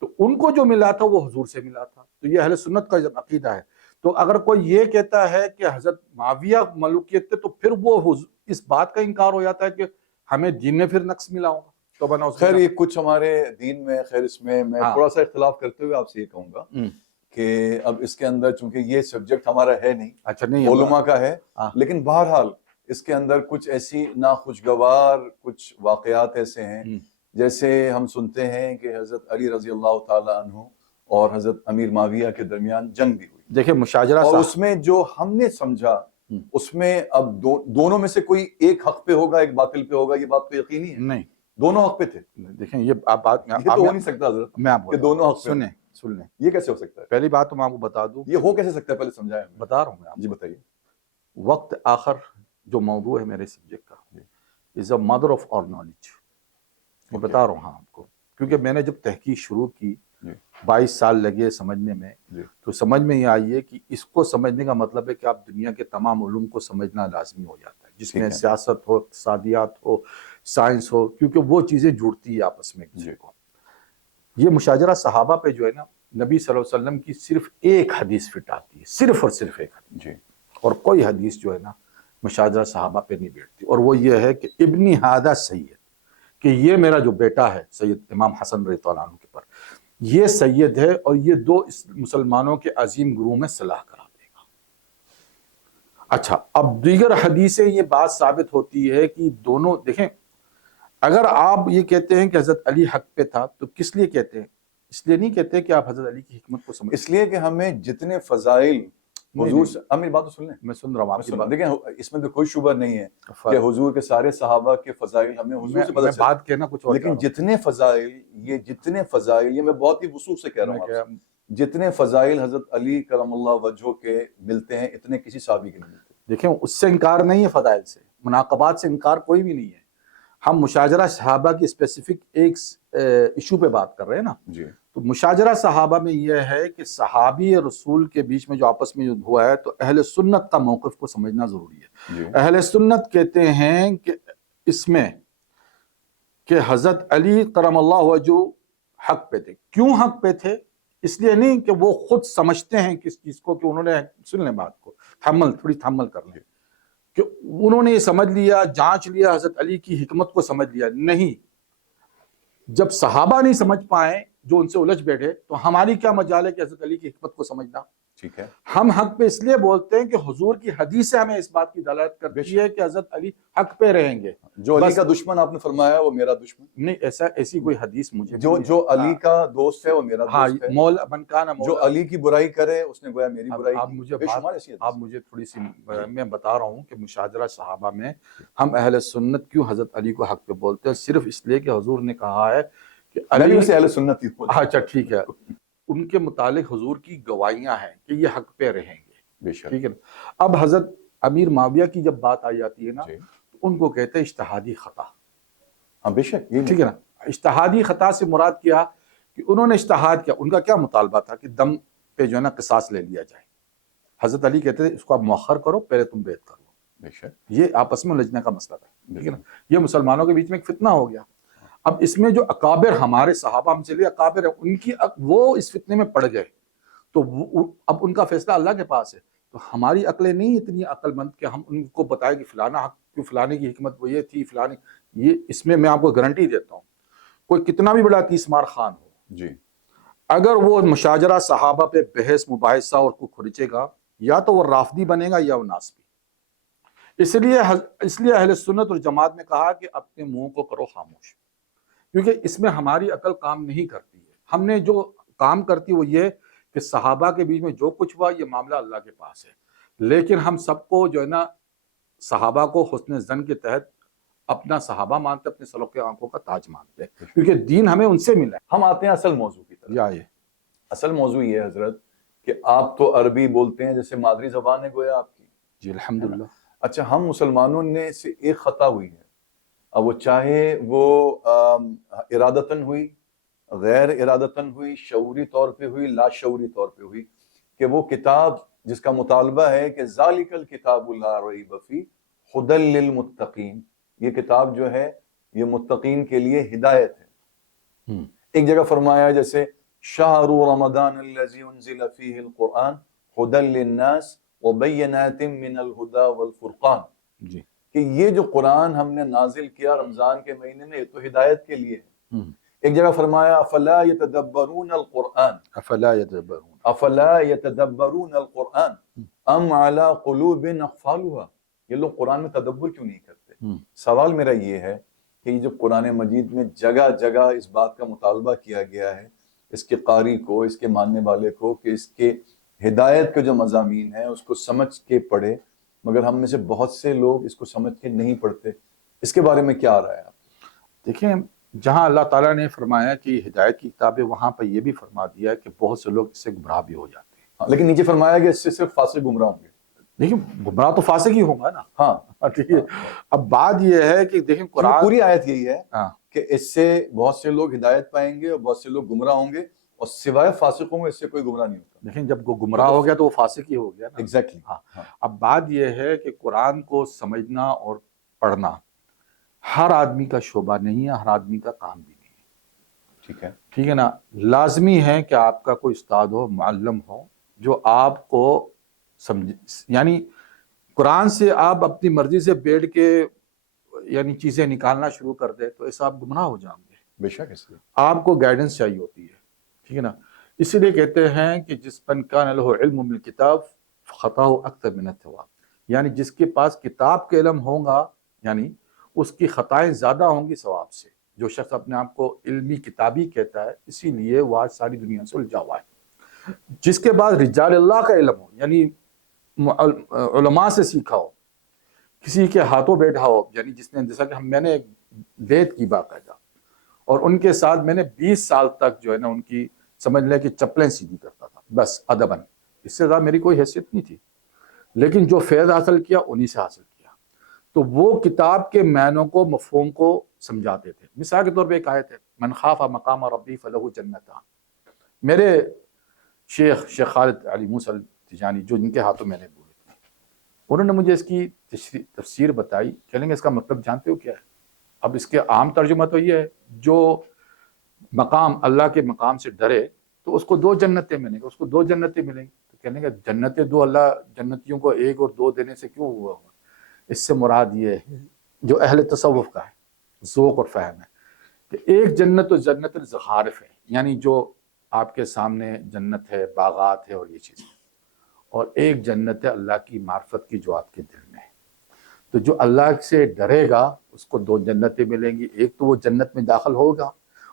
تو ان کو جو ملا تھا وہ حضور سے ملا تھا۔ تو یہ اہل سنت کا عقیدہ ہے۔ تو اگر کوئی یہ کہتا ہے کہ حضرت معاویہ ملوکیت تھے، تو پھر وہ اس بات کا انکار ہو جاتا ہے کہ ہمیں دین میں پھر نقص ملا ہوگا۔ تو بنا خیر یہ کچھ ہمارے دین میں، خیر اس میں میں تھوڑا سا اختلاف کرتے ہوئے آپ سے یہ کہوں گا کہ اب اس کے اندر چونکہ یہ سبجیکٹ ہمارا ہے نہیں، اچھا نہیں علماء کا ہے، لیکن بہرحال اس کے اندر کچھ ایسی ناخوشگوار کچھ واقعات ایسے ہیں، جیسے ہم سنتے ہیں کہ حضرت علی رضی اللہ تعالیٰ عنہ اور حضرت امیر معاویہ کے درمیان جنگ بھی ہوئی۔ دیکھیں مشاجرہ، اور اس میں جو ہم نے سمجھا اس میں اب دونوں میں سے کوئی ایک حق پہ ہوگا، ایک باطل پہ ہوگا، یہ بات تو یقینی ہے؟ نہیں، دونوں حق پہ تھے۔ دیکھیں یہ بات یہ تو ہو نہیں سکتا حضرت میں آپ کہ دونوں حق پہ۔ سن لیں، یہ کیسے ہو سکتا ہے؟ پہلی بات تو میں آپ کو بتا دوں، یہ ہو کیسے سکتا ہے؟ پہلے سمجھائیں۔ بتا رہا ہوں میں آپ جی بتائیے۔ وقت آخر جو موضوع ہے میرے سبجیکٹ کا is a mother of all knowledge, میں بتا رہا ہوں آپ کو، کیونکہ میں نے جب تحقیق شروع کی 22 سال لگے سمجھنے میں، تو سمجھ میں یہ آئی ہے کہ اس کو سمجھنے کا مطلب ہے کہ آپ دنیا کے تمام علوم کو سمجھنا لازمی ہو جاتا ہے، جس میں سیاست ہو، اقتصادیات ہو، سائنس ہو، کیونکہ وہ چیزیں جڑتی ہے آپس میں کسی کو۔ یہ مشاجرہ صحابہ پہ جو ہے نا، نبی صلی اللہ علیہ وسلم کی صرف ایک حدیث فٹ آتی ہے، صرف اور صرف ایک حدیث، اور کوئی حدیث جو ہے نا مشاجرہ صحابہ پہ نہیں بیٹھتی، اور وہ یہ ہے کہ ابنی ہادہ سید، کہ یہ میرا جو بیٹا ہے سید امام حسن رضی اللہ عنہ کے پر، یہ سید ہے، اور یہ دو مسلمانوں کے عظیم گروہ میں صلاح کرا دے گا۔ اچھا، اب دیگر حدیثیں یہ بات ثابت ہوتی ہے کہ دونوں، دیکھیں اگر آپ یہ کہتے ہیں کہ حضرت علی حق پہ تھا، تو کس لیے کہتے ہیں؟ اس لیے نہیں کہتے کہ آپ حضرت علی کی حکمت کو سمجھیں، اس لیے کہ ہمیں جتنے فضائل حضور سے، میری بات تو سن لیں، میں سن رہا ہوں آپ کی بات، دیکھیں اس میں تو کوئی شبہ نہیں ہے کہ حضور کے سارے صحابہ کے فضائل ہمیں حضور سے پتہ چلے، بات کہنا کچھ اور، لیکن جتنے فضائل، یہ میں بہت ہی وثوق سے کہہ رہا ہوں، جتنے فضائل حضرت علی کرم اللہ وجہہ کے ملتے ہیں اتنے کسی صحابی کے نہیں ملتے۔ دیکھیں اس سے انکار نہیں ہے، فضائل سے، مناقبات سے انکار کوئی بھی نہیں ہے، ہم مشاجرہ صحابہ کی اسپیسیفک ایک ایشو پہ بات کر رہے ہیں نا۔ تو مشاجرہ صحابہ میں یہ ہے کہ صحابی رسول کے بیچ میں جو آپس میں ہوا ہے، تو اہل سنت کا موقف کو سمجھنا ضروری ہے۔ اہل سنت کہتے ہیں کہ اس میں کہ حضرت علی کرم اللہ وجہہ حق پہ تھے۔ کیوں حق پہ تھے؟ اس لیے نہیں کہ وہ خود سمجھتے ہیں کس چیز کو، کہ انہوں نے، سن لیں بات کو، تھوڑی تھمل کر لیں، کہ انہوں نے یہ سمجھ لیا، جانچ لیا، حضرت علی کی حکمت کو سمجھ لیا، نہیں۔ جب صحابہ نہیں سمجھ پائے، جو ان سے الجھ بیٹھے، تو ہماری کیا مجال ہے کہ حضرت علی کی حکمت کو سمجھنا؟ ٹھیک ہے. ہم حق پہ اس لیے بولتے ہیں کہ حضور کی حدیث سے ہمیں اس بات کی دلالت کرتی ہے کہ حضرت علی حق پہ رہیں گے. جو علی بس کا دشمن آپ نے فرمایا وہ میرا دشمن نہیں، ایسی کوئی حدیث مجھے جو علی کا دوست ہے وہ میرا ہاں دوست ہے. مولا من کان جو مولا. علی کی برائی کرے اس نے گویا میری برائی آپ کی. مجھے بے شمار ایسی حدیث. آپ مجھے تھوڑی سی میں بتا رہا ہوں کہ مشاجرہ صحابہ میں ہم اہل سنت کیوں حضرت علی کو حق پہ بولتے ہیں، صرف اس لیے کہ حضور نے کہا ہے کہ میں بھی علی. ویسے اہل سنت ہی ہوں. اچھا ٹھیک ہے. ان کے متعلق حضور کی گواہیاں ہیں کہ یہ حق پہ رہیں گے. بے شک. ٹھیک ہے نا. اب حضرت امیر معاویہ کی جب بات آ جاتی ہے نا جی. تو ان کو کہتے ہیں اجتہادی خطا. ہاں بے شک. ٹھیک ہے نا. اجتہادی خطا سے مراد کیا کہ انہوں نے اجتہاد کیا. ان کا کیا مطالبہ تھا کہ دم پہ جو ہے نا قصاص لے لیا جائے. حضرت علی کہتے تھے اس کو آپ مؤخر کرو، پہلے تم بیعت کر لو. بے شک. یہ آپس میں لجنے کا مسئلہ ہے. ٹھیک ہے نا. یہ مسلمانوں کے بیچ میں ایک فتنہ ہو گیا. اب اس میں جو اکابر ہمارے صحابہ ہم چلے اکابر ہیں، ان کی وہ اس فتنے میں پڑ گئے تو اب ان کا فیصلہ اللہ کے پاس ہے. تو ہماری عقلیں نہیں اتنی عقل مند کہ ہم ان کو بتائیں کہ فلانا حق کیوں، فلانے کی حکمت وہ یہ تھی، فلانے یہ. اس میں آپ کو گارنٹی دیتا ہوں کوئی کتنا بھی بڑا تیس مار خان ہو جی. اگر وہ مشاجرہ صحابہ پہ بحث مباحثہ اور کو کھرچے گا یا تو وہ رافضی بنے گا یا وہ ناسبی. اس لیے اہل سنت اور جماعت نے کہا کہ اپنے منہ کو کرو خاموش، کیونکہ اس میں ہماری عقل کام نہیں کرتی ہے. ہم نے جو کام کرتی وہ یہ کہ صحابہ کے بیچ میں جو کچھ ہوا یہ معاملہ اللہ کے پاس ہے، لیکن ہم سب کو جو ہے نا صحابہ کو حسن ظن کے تحت اپنا صحابہ مانتے، اپنے سلوک کے آنکھوں کا تاج مانتے ہیں، کیونکہ دین ہمیں ان سے ملا ہے. ہم آتے ہیں اصل موضوع کی طرف. یا یہ اصل موضوع یہ ہے حضرت کہ آپ تو عربی بولتے ہیں جیسے مادری زبان ہے گویا آپ کی. جی الحمدللہ. اچھا ہم مسلمانوں نے سے ایک خطا ہوئی ہے، اب وہ چاہے وہ ارادتاً ہوئی، غیر ارادتاً ہوئی، شعوری طور پہ ہوئی، لا شعوری طور پہ ہوئی، کہ وہ کتاب جس کا مطالبہ ہے کہ ذالک الکتاب لا ریب فیہ ھدی للمتقین، یہ کتاب جو ہے یہ متقین کے لیے ہدایت ہے. ایک جگہ فرمایا جیسے شہر رمضان الذی انزل فیہ القرآن ھدی للناس وبینات من الہدی والفرقان، جی کہ یہ جو قرآن ہم نے نازل کیا رمضان کے مہینے میں یہ تو ہدایت کے لیے ہے. ایک جگہ فرمایا افلا یتدبرون القرآن افلا یتدبرون القرآن ام علی قلوب اقفالها، یہ لوگ قرآن میں تدبر کیوں نہیں کرتے. سوال میرا یہ ہے کہ یہ جو قرآن مجید میں جگہ جگہ اس بات کا مطالبہ کیا گیا ہے اس کے قاری کو، اس کے ماننے والے کو، کہ اس کے ہدایت کے جو مضامین ہیں اس کو سمجھ کے پڑھے، مگر ہم میں سے بہت سے لوگ اس کو سمجھ کے نہیں پڑھتے. اس کے بارے میں کیا آ رہا ہے آپ؟ دیکھیں جہاں اللہ تعالیٰ نے فرمایا کہ ہدایت کی کتاب ہے وہاں پہ یہ بھی فرما دیا ہے کہ بہت سے لوگ اس سے گمراہ بھی ہو جاتے ہیں. لیکن نیچے فرمایا کہ اس سے صرف فاسق گمراہ ہوں گے. دیکھیں گمراہ تو فاسق ہی ہوگا نا. ہاں ٹھیک ہے. اب بات یہ ہے کہ دیکھیں قرآن پوری آیت یہی ہے ہاں کہ اس سے بہت سے لوگ ہدایت پائیں گے اور بہت سے لوگ گمراہ ہوں گے، اور سوائے فاسقوں میں اس سے کوئی گمراہ نہیں ہوتا. دیکھیں جب وہ گمراہ ہو گیا تو وہ فاسق ہی ہو گیا نا. ایگزیکٹلی. ہاں. اب بات یہ ہے کہ قرآن کو سمجھنا اور پڑھنا ہر آدمی کا شعبہ نہیں ہے، ہر آدمی کا کام بھی نہیں ہے. ٹھیک ہے نا. لازمی ہے کہ آپ کا کوئی استاد ہو، معلم ہو جو آپ کو سمجھ، یعنی قرآن سے آپ اپنی مرضی سے بیٹھ کے یعنی چیزیں نکالنا شروع کر دے تو ایسا آپ گمراہ ہو جائیں گے. بے شک اس لیے آپ کو گائیڈنس چاہیے ہوتی ہے. ٹھیک ہے نا. اسی لیے کہتے ہیں کہ جس من کان لہ علم بالکتاب خطاہ اکثر من الثواب، یعنی جس کے پاس کتاب کے علم ہوگا یعنی اس کی خطائیں زیادہ ہوں گی ثواب سے. جو شخص اپنے آپ کو علمی کتابی کہتا ہے اسی لیے وہ آج ساری دنیا سے الجھا ہوا ہے. جس کے بعد رجال اللہ کا علم ہو یعنی علماء سے سیکھا ہو، کسی کے ہاتھوں بیٹھا ہو، یعنی جس نے جیسا کہ میں نے ایک بیت کی باقاعدہ اور ان کے ساتھ میں نے 20 سال تک جو ہے نا ان کی سمجھ لیں کہ چپلیں سیدھی کرتا تھا بس ادباً، اس سے زیادہ میری کوئی حیثیت نہیں تھی. لیکن جو فیض حاصل کیا انہی سے حاصل کیا. تو وہ کتاب کے معنوں کو، مفہوم کو سمجھاتے تھے. مثال کے طور پہ ایک آیت ہے من خاف مقام ربی فلہ جنتان. میرے شیخ خالد علی موسیٰ تجانی جو جن کے ہاتھوں میں نے بولی تھی، انہوں نے مجھے اس کی تفسیر بتائی. کہیں گے اس کا مطلب جانتے ہو کیا ہے؟ اب اس کے عام ترجمہ تو یہ ہے جو مقام اللہ کے مقام سے ڈرے تو اس کو 2 جنتیں ملیں گی، اس کو 2 جنتیں ملیں گی. تو کہنے گا جنتیں 2 اللہ جنتیوں کو 1 اور 2 دینے سے کیوں ہوا ہوگا؟ اس سے مراد یہ ہے جو اہل تصوف کا ہے، ذوق اور فہم ہے، کہ ایک جنت تو جنت الزخارف ہے، یعنی جو آپ کے سامنے جنت ہے، باغات ہے اور یہ چیزیں. اور ایک جنت ہے اللہ کی معرفت کی جو آپ کے دل میں ہے. تو جو اللہ سے ڈرے گا اس کو دو جنتیں ملیں گی. ایک تو وہ جنت میں داخل ہوگا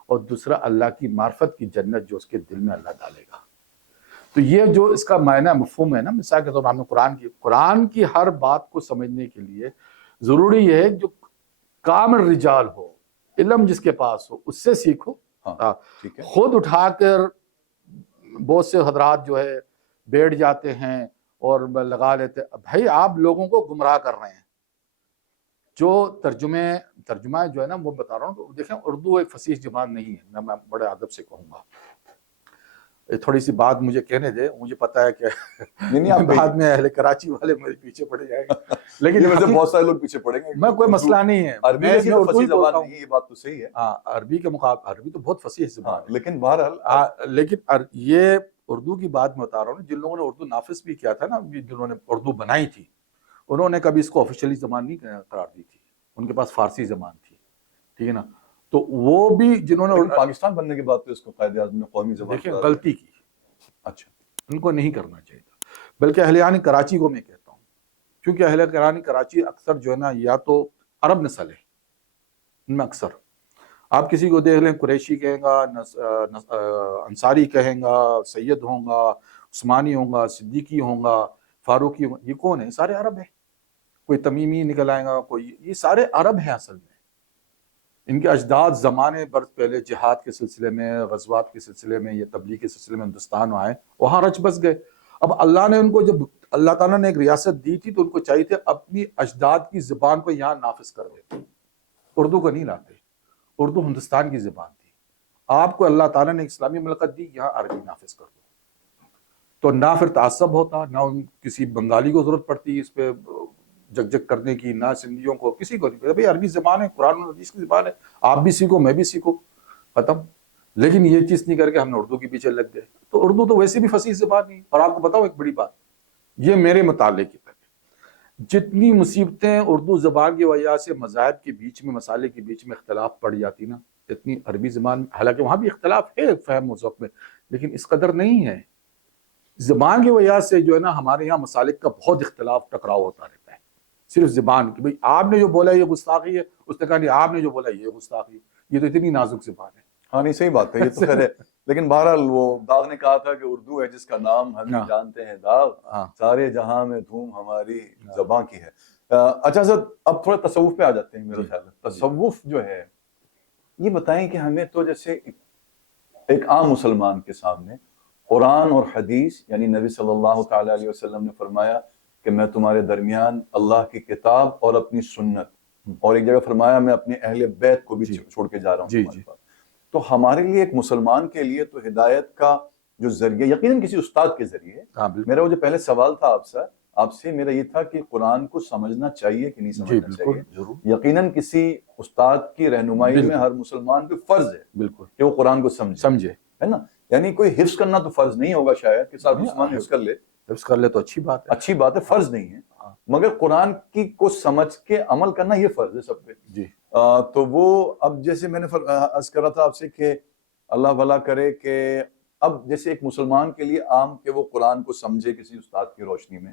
اور دوسرا اللہ کی معرفت کی جنت جو اس کے دل میں اللہ ڈالے گا. تو یہ جو اس کا معنی مفہوم ہے نا, مثال کے طور پر ہم نے قرآن کی ہر بات کو سمجھنے کے لیے ضروری یہ ہے جو کامل رجال ہو, علم جس کے پاس ہو اس سے سیکھو. ٹھیک ہے. خود اٹھا کر بہت سے حضرات جو ہے بیٹھ جاتے ہیں اور لگا لیتے ہیں. بھائی آپ لوگوں کو گمراہ کر رہے ہیں. جو ترجمہ جو ہے نا وہ بتا رہا ہوں. دیکھیں اردو ایک فصیح زبان نہیں ہے, میں بڑے ادب سے کہوں گا. تھوڑی سی بات مجھے کہنے دے, مجھے پتا ہے کہ بعد میں اہل کراچی والے میرے پیچھے پڑے جائیں گے, لیکن بہت سارے لوگ پیچھے پڑیں گے. میں کوئی مسئلہ نہیں ہے, عربی فصیح زبان نہیں, یہ بات تو صحیح ہے. ہاں عربی کے مقابلے عربی تو بہت فصیح زبان ہے, لیکن بہرحال لیکن یہ اردو کی بات میں بتا رہا ہوں. جن لوگوں نے اردو نافذ بھی کیا تھا نا, جنہوں نے اردو بنائی تھی, انہوں نے کبھی اس کو آفیشلی زبان نہیں قرار دی تھی. ان کے پاس فارسی زبان تھی, ٹھیک ہے نا. تو وہ بھی جنہوں نے پاکستان بننے کے بعد تو اس کو قائد اعظم نے قومی زبان دیکھیں غلطی کی. اچھا, ان کو نہیں کرنا چاہیے. بلکہ اہلیان کراچی کو میں کہتا ہوں, کیونکہ اہلیان کراچی اکثر جو ہے نا یا تو عرب نسل ہے, ان میں اکثر آپ کسی کو دیکھ لیں قریشی کہیں گا, انصاری کہیں گا, سید ہوں گا, عثمانی ہوں گا, صدیقی ہوں گا, فاروقی ہوں گا. یہ کون ہے؟ سارے عرب ہیں. کوئی تمیمی نکل آئے گا, کوئی, یہ سارے عرب ہیں اصل میں. ان کے اجداد زمانے برس پہلے جہاد کے سلسلے میں, غزوات کے سلسلے میں یا تبلیغ کے سلسلے میں ہندوستان آئے, وہاں رچ بس گئے. اب اللہ نے ان کو جب اللہ تعالیٰ نے ایک ریاست دی تھی تو ان کو چاہیے تھے اپنی اجداد کی زبان کو یہاں نافذ کر دے. اردو کو نہیں لاتے. اردو ہندوستان کی زبان تھی. آپ کو اللہ تعالیٰ نے اسلامی ملکت دی, یہاں عربی نافذ کر دو. تو نہ پھر تعصب ہوتا, نہ کسی بنگالی کو ضرورت پڑتی اس پہ جگ جگ کرنے کی, نہ سندھیوں کو, کسی کو نہیں. بھائی عربی زبان ہے, قرآن و حدیث کی زبان ہے, آپ بھی سیکھو میں بھی سیکھو, ختم. لیکن یہ چیز نہیں کر کے ہم نے اردو کے پیچھے لگ گئے. تو اردو تو ویسے بھی فصیح زبان نہیں. اور آپ کو بتاؤ ایک بڑی بات, یہ میرے مطالعے کی طرح جتنی مصیبتیں اردو زبان کی وجہ سے مذاہب کے بیچ میں, مسالے کے بیچ میں اختلاف پڑ جاتی نا, اتنی عربی زبان, حالانکہ وہاں بھی اختلاف ہے فہم و ذوق میں, لیکن اس قدر نہیں ہے. زبان کی وجہ سے جو ہے نا ہمارے یہاں مسالک کا بہت اختلاف ٹکراؤ ہوتا رہتا ہے, صرف زبان کی. بھئی آپ نے جو بولا یہ گستاخی ہے, اس نے کہا نہیں آپ نے جو بولا یہ گستاخی ہے. یہ تو اتنی نازک زبان ہے. ہاں نہیں صحیح بات ہے, یہ تو خیر ہے. لیکن بہرحال وہ داغ نے کہا تھا کہ اردو ہے جس کا نام ہم جانتے ہیں داغ, سارے جہاں میں دھوم ہماری زبان کی ہے. اچھا سر, اب تھوڑا تصوف پہ آ جاتے ہیں. میرا خیال ہے تصوف جو ہے, یہ بتائیں کہ ہمیں تو جیسے ایک عام مسلمان کے سامنے قرآن اور حدیث, یعنی نبی صلی اللہ تعالی علیہ وسلم نے فرمایا کہ میں تمہارے درمیان اللہ کی کتاب اور اپنی سنت, اور ایک جگہ فرمایا میں اپنے اہل بیت کو بھی چھوڑ کے جا رہا ہوں. تو ہمارے لیے ایک مسلمان کے لیے تو ہدایت کا جو ذریعہ یقیناً کسی استاد کے ذریعے. میرا وہ جو پہلے سوال تھا آپ سے میرا یہ تھا کہ قرآن کو سمجھنا چاہیے کہ نہیں سمجھنا چاہیے. یقیناً کسی استاد کی رہنمائی میں ہر مسلمان کو فرض ہے بالکل کہ وہ قرآن کو سمجھے, ہے نا. یعنی کوئی حفظ کرنا تو فرض نہیں ہوگا شاید کہ سب مسلمان حفظ کر لے تو اچھی بات ہے, فرض نہیں ہے. مگر قرآن کی کو سمجھ کے عمل کرنا یہ فرض ہے سب پہ. جی تو وہ اب جیسے میں نے عرض کرا تھا آپ سے کہ اللہ بھلا کرے کہ اب جیسے ایک مسلمان کے لیے عام کہ وہ قرآن کو سمجھے کسی استاد کی روشنی میں,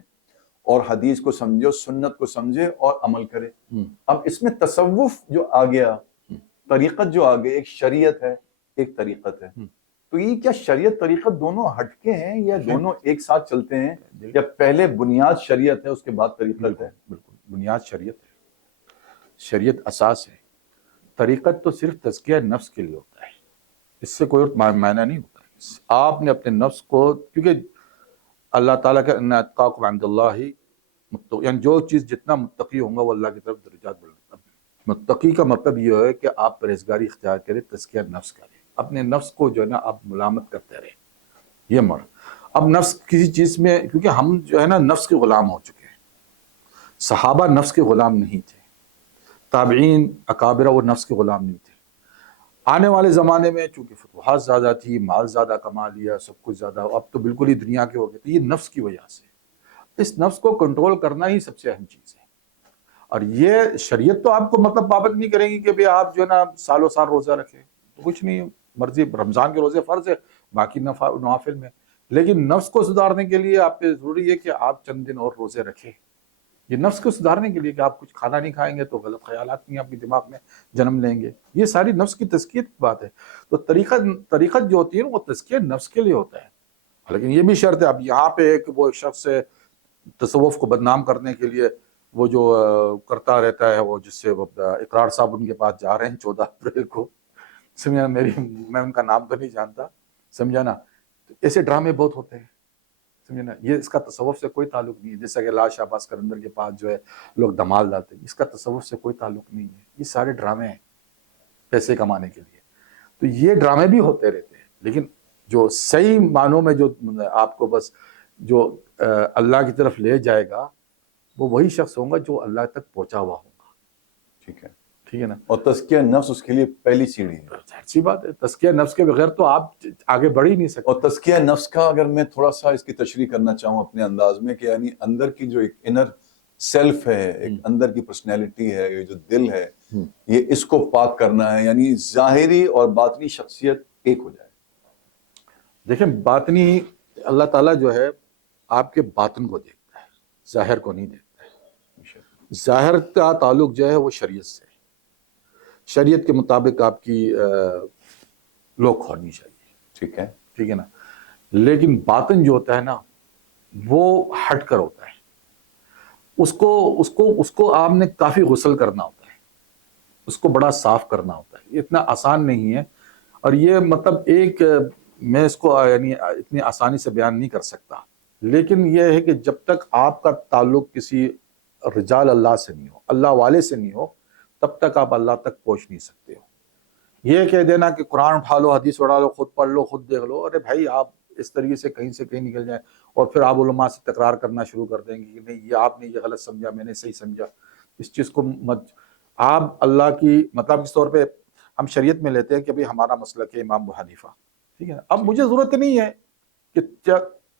اور حدیث کو سمجھے اور سنت کو سمجھے اور عمل کرے. اب اس میں تصوف جو آ گیا, طریقت جو آ گئی, ایک شریعت ہے ایک طریقت ہے, تو یہ کیا شریعت طریقت دونوں ہٹکے ہیں یا دونوں ایک ساتھ چلتے ہیں, یا پہلے بنیاد شریعت ہے اس کے بعد طریقت ہے؟ بالکل بنیاد شریعت ہے, شریعت اساس ہے. طریقت تو صرف تزکیہ نفس کے لیے ہوتا ہے, اس سے کوئی معنی نہیں ہوتا ہے. آپ نے اپنے نفس کو, کیونکہ اللہ تعالیٰ کا ان اتقاکم عند اللہ, یعنی جو چیز جتنا متقی ہوں گا وہ اللہ کی طرف درجات بڑھتا ہے. متقی کا مطلب یہ ہے کہ آپ پرہیزگاری اختیار کریں, تزکیہ نفس کریں, اپنے نفس کو جو ہے نا آپ ملامت کرتے رہیں. یہ مر اب نفس کسی چیز میں, کیونکہ ہم جو ہے نا نفس کے غلام ہو چکے ہیں. صحابہ نفس کے غلام نہیں تھے, تابعین اکابرہ وہ نفس کے غلام نہیں تھے. آنے والے زمانے میں چونکہ فتوحات زیادہ تھی, مال زیادہ کما لیا, سب کچھ زیادہ, اب تو بالکل ہی دنیا کے ہو گئے. تو یہ نفس کی وجہ سے, اس نفس کو کنٹرول کرنا ہی سب سے اہم چیز ہے. اور یہ شریعت تو آپ کو مطلب پابند نہیں کرے گی کہ بھئی آپ جو ہے نا سالوں سال روزہ رکھیں, تو کچھ نہیں, مرضی. رمضان کے روزے فرض ہے, باقی نوافل میں. لیکن نفس کو سدھارنے کے لیے آپ پہ ضروری ہے کہ آپ چند دن اور روزے رکھیں. یہ نفس کو سدھارنے کے لیے کہ آپ کچھ کھانا نہیں کھائیں گے تو غلط خیالات نہیں آپ کے دماغ میں جنم لیں گے. یہ ساری نفس کی تزکیت کی بات ہے. تو طریقت جو ہوتی ہے نا وہ تزکیہ نفس کے لیے ہوتا ہے. لیکن یہ بھی شرط ہے. اب یہاں پہ ایک وہ شخص ہے تصوف کو بدنام کرنے کے لیے وہ جو کرتا رہتا ہے, وہ جس سے اقرار صاحب ان کے پاس جا رہے ہیں 14 اپریل کو, سمجھا میں ان کا نام تو نہیں جانتا, سمجھا نا. ایسے ڈرامے بہت ہوتے ہیں, سمجھے نا. یہ اس کا تصوف سے کوئی تعلق نہیں ہے. جیسا کہ لال شہباز قلندر کے پاس جو ہے لوگ دھمال ڈالتے ہیں, اس کا تصوف سے کوئی تعلق نہیں ہے. یہ سارے ڈرامے ہیں پیسے کمانے کے لیے. تو یہ ڈرامے بھی ہوتے رہتے ہیں, لیکن جو صحیح معنوں میں جو آپ کو بس جو اللہ کی طرف لے جائے گا وہ وہی شخص ہوگا جو اللہ تک پہنچا ہوا ہوگا. ٹھیک ہے, ٹھیک ہے نا. اور تزکیہ نفس اس کے لیے پہلی سیڑھی ہے. اچھی بات ہے. تزکیہ نفس کے بغیر تو آپ آگے بڑھ ہی نہیں سکتے. اور تزکیہ نفس کا اگر میں تھوڑا سا اس کی تشریح کرنا چاہوں اپنے انداز میں, کہ یعنی اندر کی جو ایک انر سیلف ہے, ایک اندر کی پرسنالٹی ہے, یہ جو دل ہے, یہ اس کو پاک کرنا ہے, یعنی ظاہری اور باطنی شخصیت ایک ہو جائے. دیکھیں باطنی اللہ تعالیٰ جو ہے آپ کے باطن کو دیکھتا ہے, ظاہر کو نہیں دیکھتا ہے. ظاہر کا تعلق جو ہے وہ شریعت سے, شریعت کے مطابق آپ کی لوک ہونی چاہیے. ٹھیک ہے, ٹھیک ہے نا. لیکن باطن جو ہوتا ہے نا وہ ہٹ کر ہوتا ہے. اس کو آپ نے کافی غسل کرنا ہوتا ہے, اس کو بڑا صاف کرنا ہوتا ہے. یہ اتنا آسان نہیں ہے. اور یہ مطلب ایک میں اس کو یعنی اتنی آسانی سے بیان نہیں کر سکتا, لیکن یہ ہے کہ جب تک آپ کا تعلق کسی رجال اللہ سے نہیں ہو, اللہ والے سے نہیں ہو, تب تک آپ اللہ تک پہنچ نہیں سکتے ہو. یہ کہہ دینا کہ قرآن اٹھا لو, حدیث اٹھا لو, خود پڑھ لو, خود دیکھ لو, ارے بھائی آپ اس طریقے سے کہیں نکل جائیں اور پھر آپ علماء سے تکرار کرنا شروع کر دیں گے کہ نہیں یہ آپ نے یہ غلط سمجھا, میں نے صحیح سمجھا. اس چیز کو مت. آپ اللہ کی مطلب اس طور پہ ہم شریعت میں لیتے ہیں کہ ہمارا مسلک ہے امام ابو حنیفہ, ٹھیک ہے. اب مجھے ضرورت نہیں ہے کہ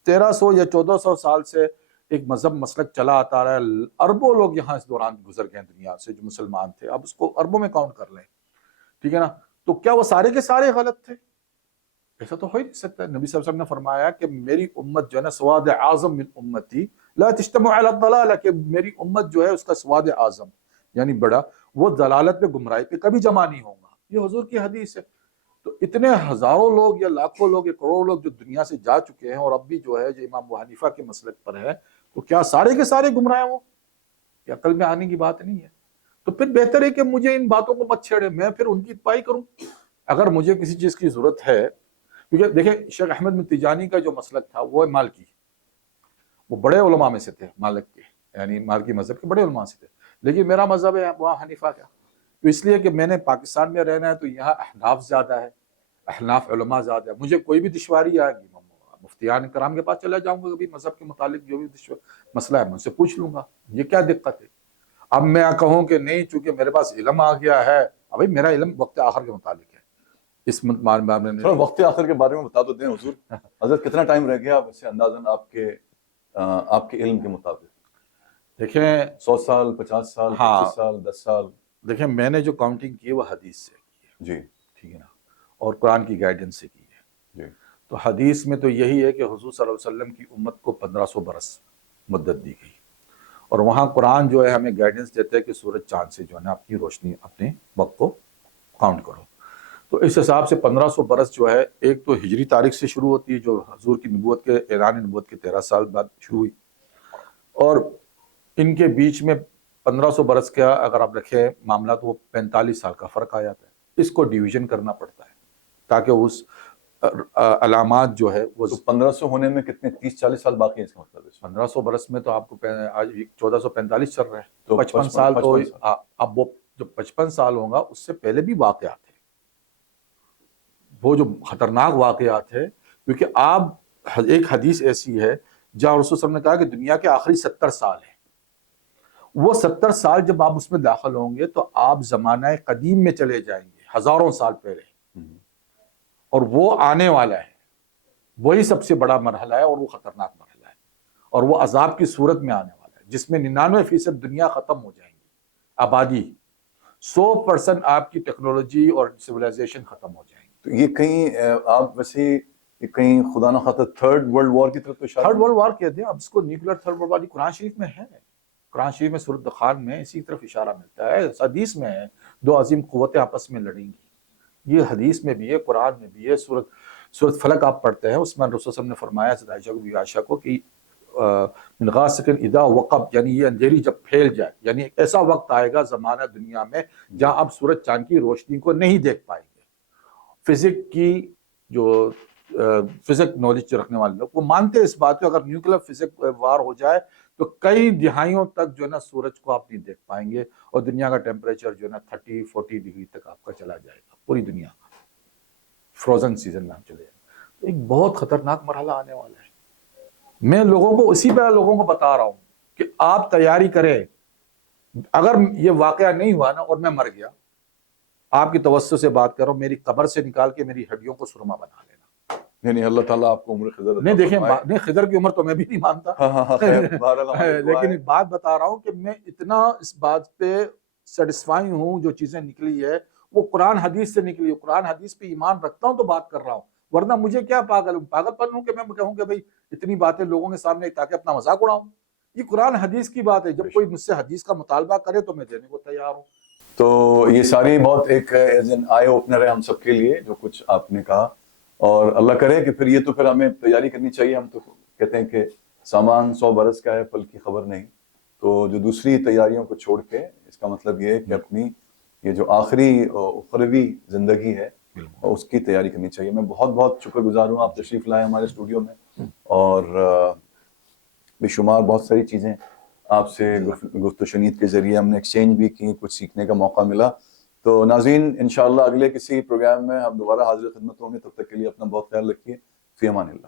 1300 یا 1400 سال سے ایک مذہب مسلک چلا آتا رہا ہے, اربوں لوگ یہاں اس دوران گزر گئے دنیا سے جو مسلمان تھے, اب اس کو اربوں میں کاؤنٹ کر لیں, ٹھیک ہے نا. تو کیا وہ سارے کے سارے غلط تھے؟ ایسا تو ہو ہی نہیں سکتا. نبی صلی اللہ علیہ وسلم نے فرمایا کہ میری امت جو ہے نا سواد اعظم من امتی لا تجتمع علی الضلالہ, کہ میری امت جو ہے اس کا سواد اعظم یعنی بڑا, وہ ضلالت پہ گمراہی پہ کبھی جمع نہیں ہوگا. یہ حضور کی حدیث ہے. تو اتنے ہزاروں لوگ یا لاکھوں لوگ یا کروڑوں لوگ جو دنیا سے جا چکے ہیں اور اب بھی جو ہے جو امام ابو حنیفہ کے مسلک پر ہے, تو کیا سارے کے سارے گمراہ ہیں؟ وہ یہ عقل میں آنے کی بات نہیں ہے. تو پھر بہتر ہے کہ مجھے ان باتوں کو مت چھیڑے, میں پھر ان کی اتباعی کروں. اگر مجھے کسی چیز کی ضرورت ہے, کیونکہ دیکھیں شیخ احمد بن تیجانی کا جو مسلک تھا وہ مالکی, وہ بڑے علماء میں سے تھے, مالک کے یعنی مالکی مذہب کے بڑے علماء سے تھے. لیکن میرا مذہب ہے ابو حنیفہ کا, تو اس لیے کہ میں نے پاکستان میں رہنا ہے تو یہاں احناف زیادہ ہے, احناف علماء زیادہ ہے. مجھے کوئی بھی دشواری آئے گی مفتیان کرام کے پاس چلا جاؤں گا, کبھی مذہب کے متعلق جو بھی مسئلہ ہے میں ان سے پوچھ لوں گا, یہ کیا دقت ہے. اب میں کہوں کہ نہیں چونکہ میرے پاس علم آ گیا ہے, ابھی میرا علم وقت آخر کے متعلق ہے. اس تھوڑا وقت آخر کے بارے میں بتا تو دیں حضور. حضرت کتنا ٹائم رہ گیا ویسے اندازاً آپ کے علم کے مطابق؟ دیکھیں 100 سال, 50 سال, 25 سال, 10 سال. دیکھیں میں نے جو کاؤنٹنگ کی ہے وہ حدیث سے کی ہے, جی ٹھیک ہے نا, اور قرآن کی گائیڈنس سے کی ہے. جی. تو حدیث میں تو یہی ہے کہ حضور صلی اللہ علیہ وسلم کی امت کو 1500 برس مدت دی گئی, اور وہاں قرآن جو ہے ہمیں گائیڈنس دیتا ہے کہ سورج چاند سے جو ہے نا اپنی روشنی اپنے وقت کو کاؤنٹ کرو. تو اس حساب سے 1500 برس جو ہے ایک تو ہجری تاریخ سے شروع ہوتی ہے جو حضور کی نبوت کے اعلان نبوت کے 13 سال بعد شروع ہوئی, اور ان کے بیچ میں 1500 برس کا اگر آپ رکھیں معاملہ تو وہ 45 سال کا فرق آ جاتا ہے. اس کو ڈیویژن کرنا پڑتا ہے تاکہ اس علامات جو ہے وہ 1500 ہونے میں کتنے 30-40 سال باقی ہیں اس کا مطلب ہے. 1500 برس میں تو آپ کو آج 1445 چل رہا ہے, تو 55 سال تو اب وہ جو 55 سال ہوگا اس سے پہلے بھی واقعات ہیں, وہ جو خطرناک واقعات ہیں, کیونکہ آپ ایک حدیث ایسی ہے جہاں رسول صلی اللہ علیہ وسلم نے کہا کہ دنیا کے آخری 70 سال ہیں, وہ 70 سال جب آپ اس میں داخل ہوں گے تو آپ زمانہ قدیم میں چلے جائیں گے, ہزاروں سال پہلے, اور وہ آنے والا ہے, وہی سب سے بڑا مرحلہ ہے اور وہ خطرناک مرحلہ ہے, اور وہ عذاب کی صورت میں آنے والا ہے جس میں 99% دنیا ختم ہو جائیں گی, آبادی 100% آپ کی ٹیکنالوجی اور سویلائزیشن ختم ہو جائیں گی. تو یہ کہیں آپ ویسے کہ کہیں خدا نہ خواستہ تھرڈ ورلڈ وار کی طرف تو اشارہ تھرڈ ورلڈ وار کہتے ہیں، اب اس کو نیوکلیر تھرڈ ورلڈ وار قرآن شریف میں ہے، قرآن شریف میں سورۃ دخان میں اسی طرف اشارہ ملتا ہے، حدیث میں ہے دو عظیم قوتیں آپس میں لڑیں گی، یہ حدیث میں بھی ہے، قرآن میں بھی ہے۔ سورۃ فلق آپ پڑھتے ہیں، اس میں رسول صلی اللہ علیہ وسلم نے فرمایا حضرت عائشہ کو، عائشہ کو کہ من غاسق اذا وقب، یعنی یہ اندھیری جب پھیل جائے، یعنی ایک ایسا وقت آئے گا زمانہ دنیا میں جہاں آپ سورج چاند کی روشنی کو نہیں دیکھ پائیں گے۔ فزک کی جو فزک نالج رکھنے والے لوگ وہ مانتے اس بات کو، اگر نیوکلیر فزک وار ہو جائے تو کئی دہائیوں تک جو ہے نا سورج کو آپ نہیں دیکھ پائیں گے، اور دنیا کا ٹیمپریچر جو ہے نا 30-40 ڈگری تک آپ کا چلا جائے گا، پوری دنیا کا فروزن سیزن میں ہم چلے جائیں گے۔ ایک بہت خطرناک مرحلہ آنے والا ہے۔ میں لوگوں کو اسی پہ لوگوں کو بتا رہا ہوں کہ آپ تیاری کریں، اگر یہ واقعہ نہیں ہوا نا اور میں مر گیا، آپ کی توسط سے بات کر رہا ہوں، میری قبر سے نکال کے میری ہڈیوں کو سرما بنا لینا۔ نہیں اللہ تعالیٰ آپ کو عمر خضر عطا نہیں دیکھیں، فرمائے۔ نہیں خضر کی عمر تو میں بھی نہیں مانتا، خیر بہرحال ہماری دعا لیکن ہے۔ ایک بات بتا رہا ہوں کہ میں اتنا اس بات پہ سیٹسفائی ہوں، جو چیزیں نکلی ہے وہ قرآن حدیث سے نکلی ہے، قرآن حدیث پہ ایمان رکھتا ہوں تو بات کر رہا ہوں، ورنہ مجھے کیا پاگل پن ہوں کہ میں کہوں کہ بھائی اتنی باتیں لوگوں کے سامنے تاکہ اپنا مذاق اڑاؤں۔ یہ قرآن حدیث کی بات ہے، جب کوئی مجھ سے حدیث کا مطالبہ کرے تو میں دینے کو تیار ہوں۔ تو یہ ساری بہت ایک آئی اوپنر ہے ہم سب کے لیے جو کچھ آپ نے کہا، اور اللہ کرے کہ پھر یہ تو پھر ہمیں تیاری کرنی چاہیے۔ ہم تو کہتے ہیں کہ سامان 100 برس کا ہے، پل کی خبر نہیں، تو جو دوسری تیاریوں کو چھوڑ کے اس کا مطلب یہ ہے کہ اپنی یہ جو آخری اخروی زندگی ہے اس کی تیاری کرنی چاہیے۔ میں بہت بہت شکر گزار ہوں، آپ تشریف لائے ہمارے اسٹوڈیو میں، اور بے شمار بہت ساری چیزیں آپ سے گفت و شنید کے ذریعے ہم نے ایکسچینج بھی کی، کچھ سیکھنے کا موقع ملا۔ تو ناظرین انشاءاللہ اگلے کسی پروگرام میں ہم دوبارہ حاضر خدمت ہوں گے، تب تک کے لیے اپنا بہت خیال رکھیے، فی امان اللہ۔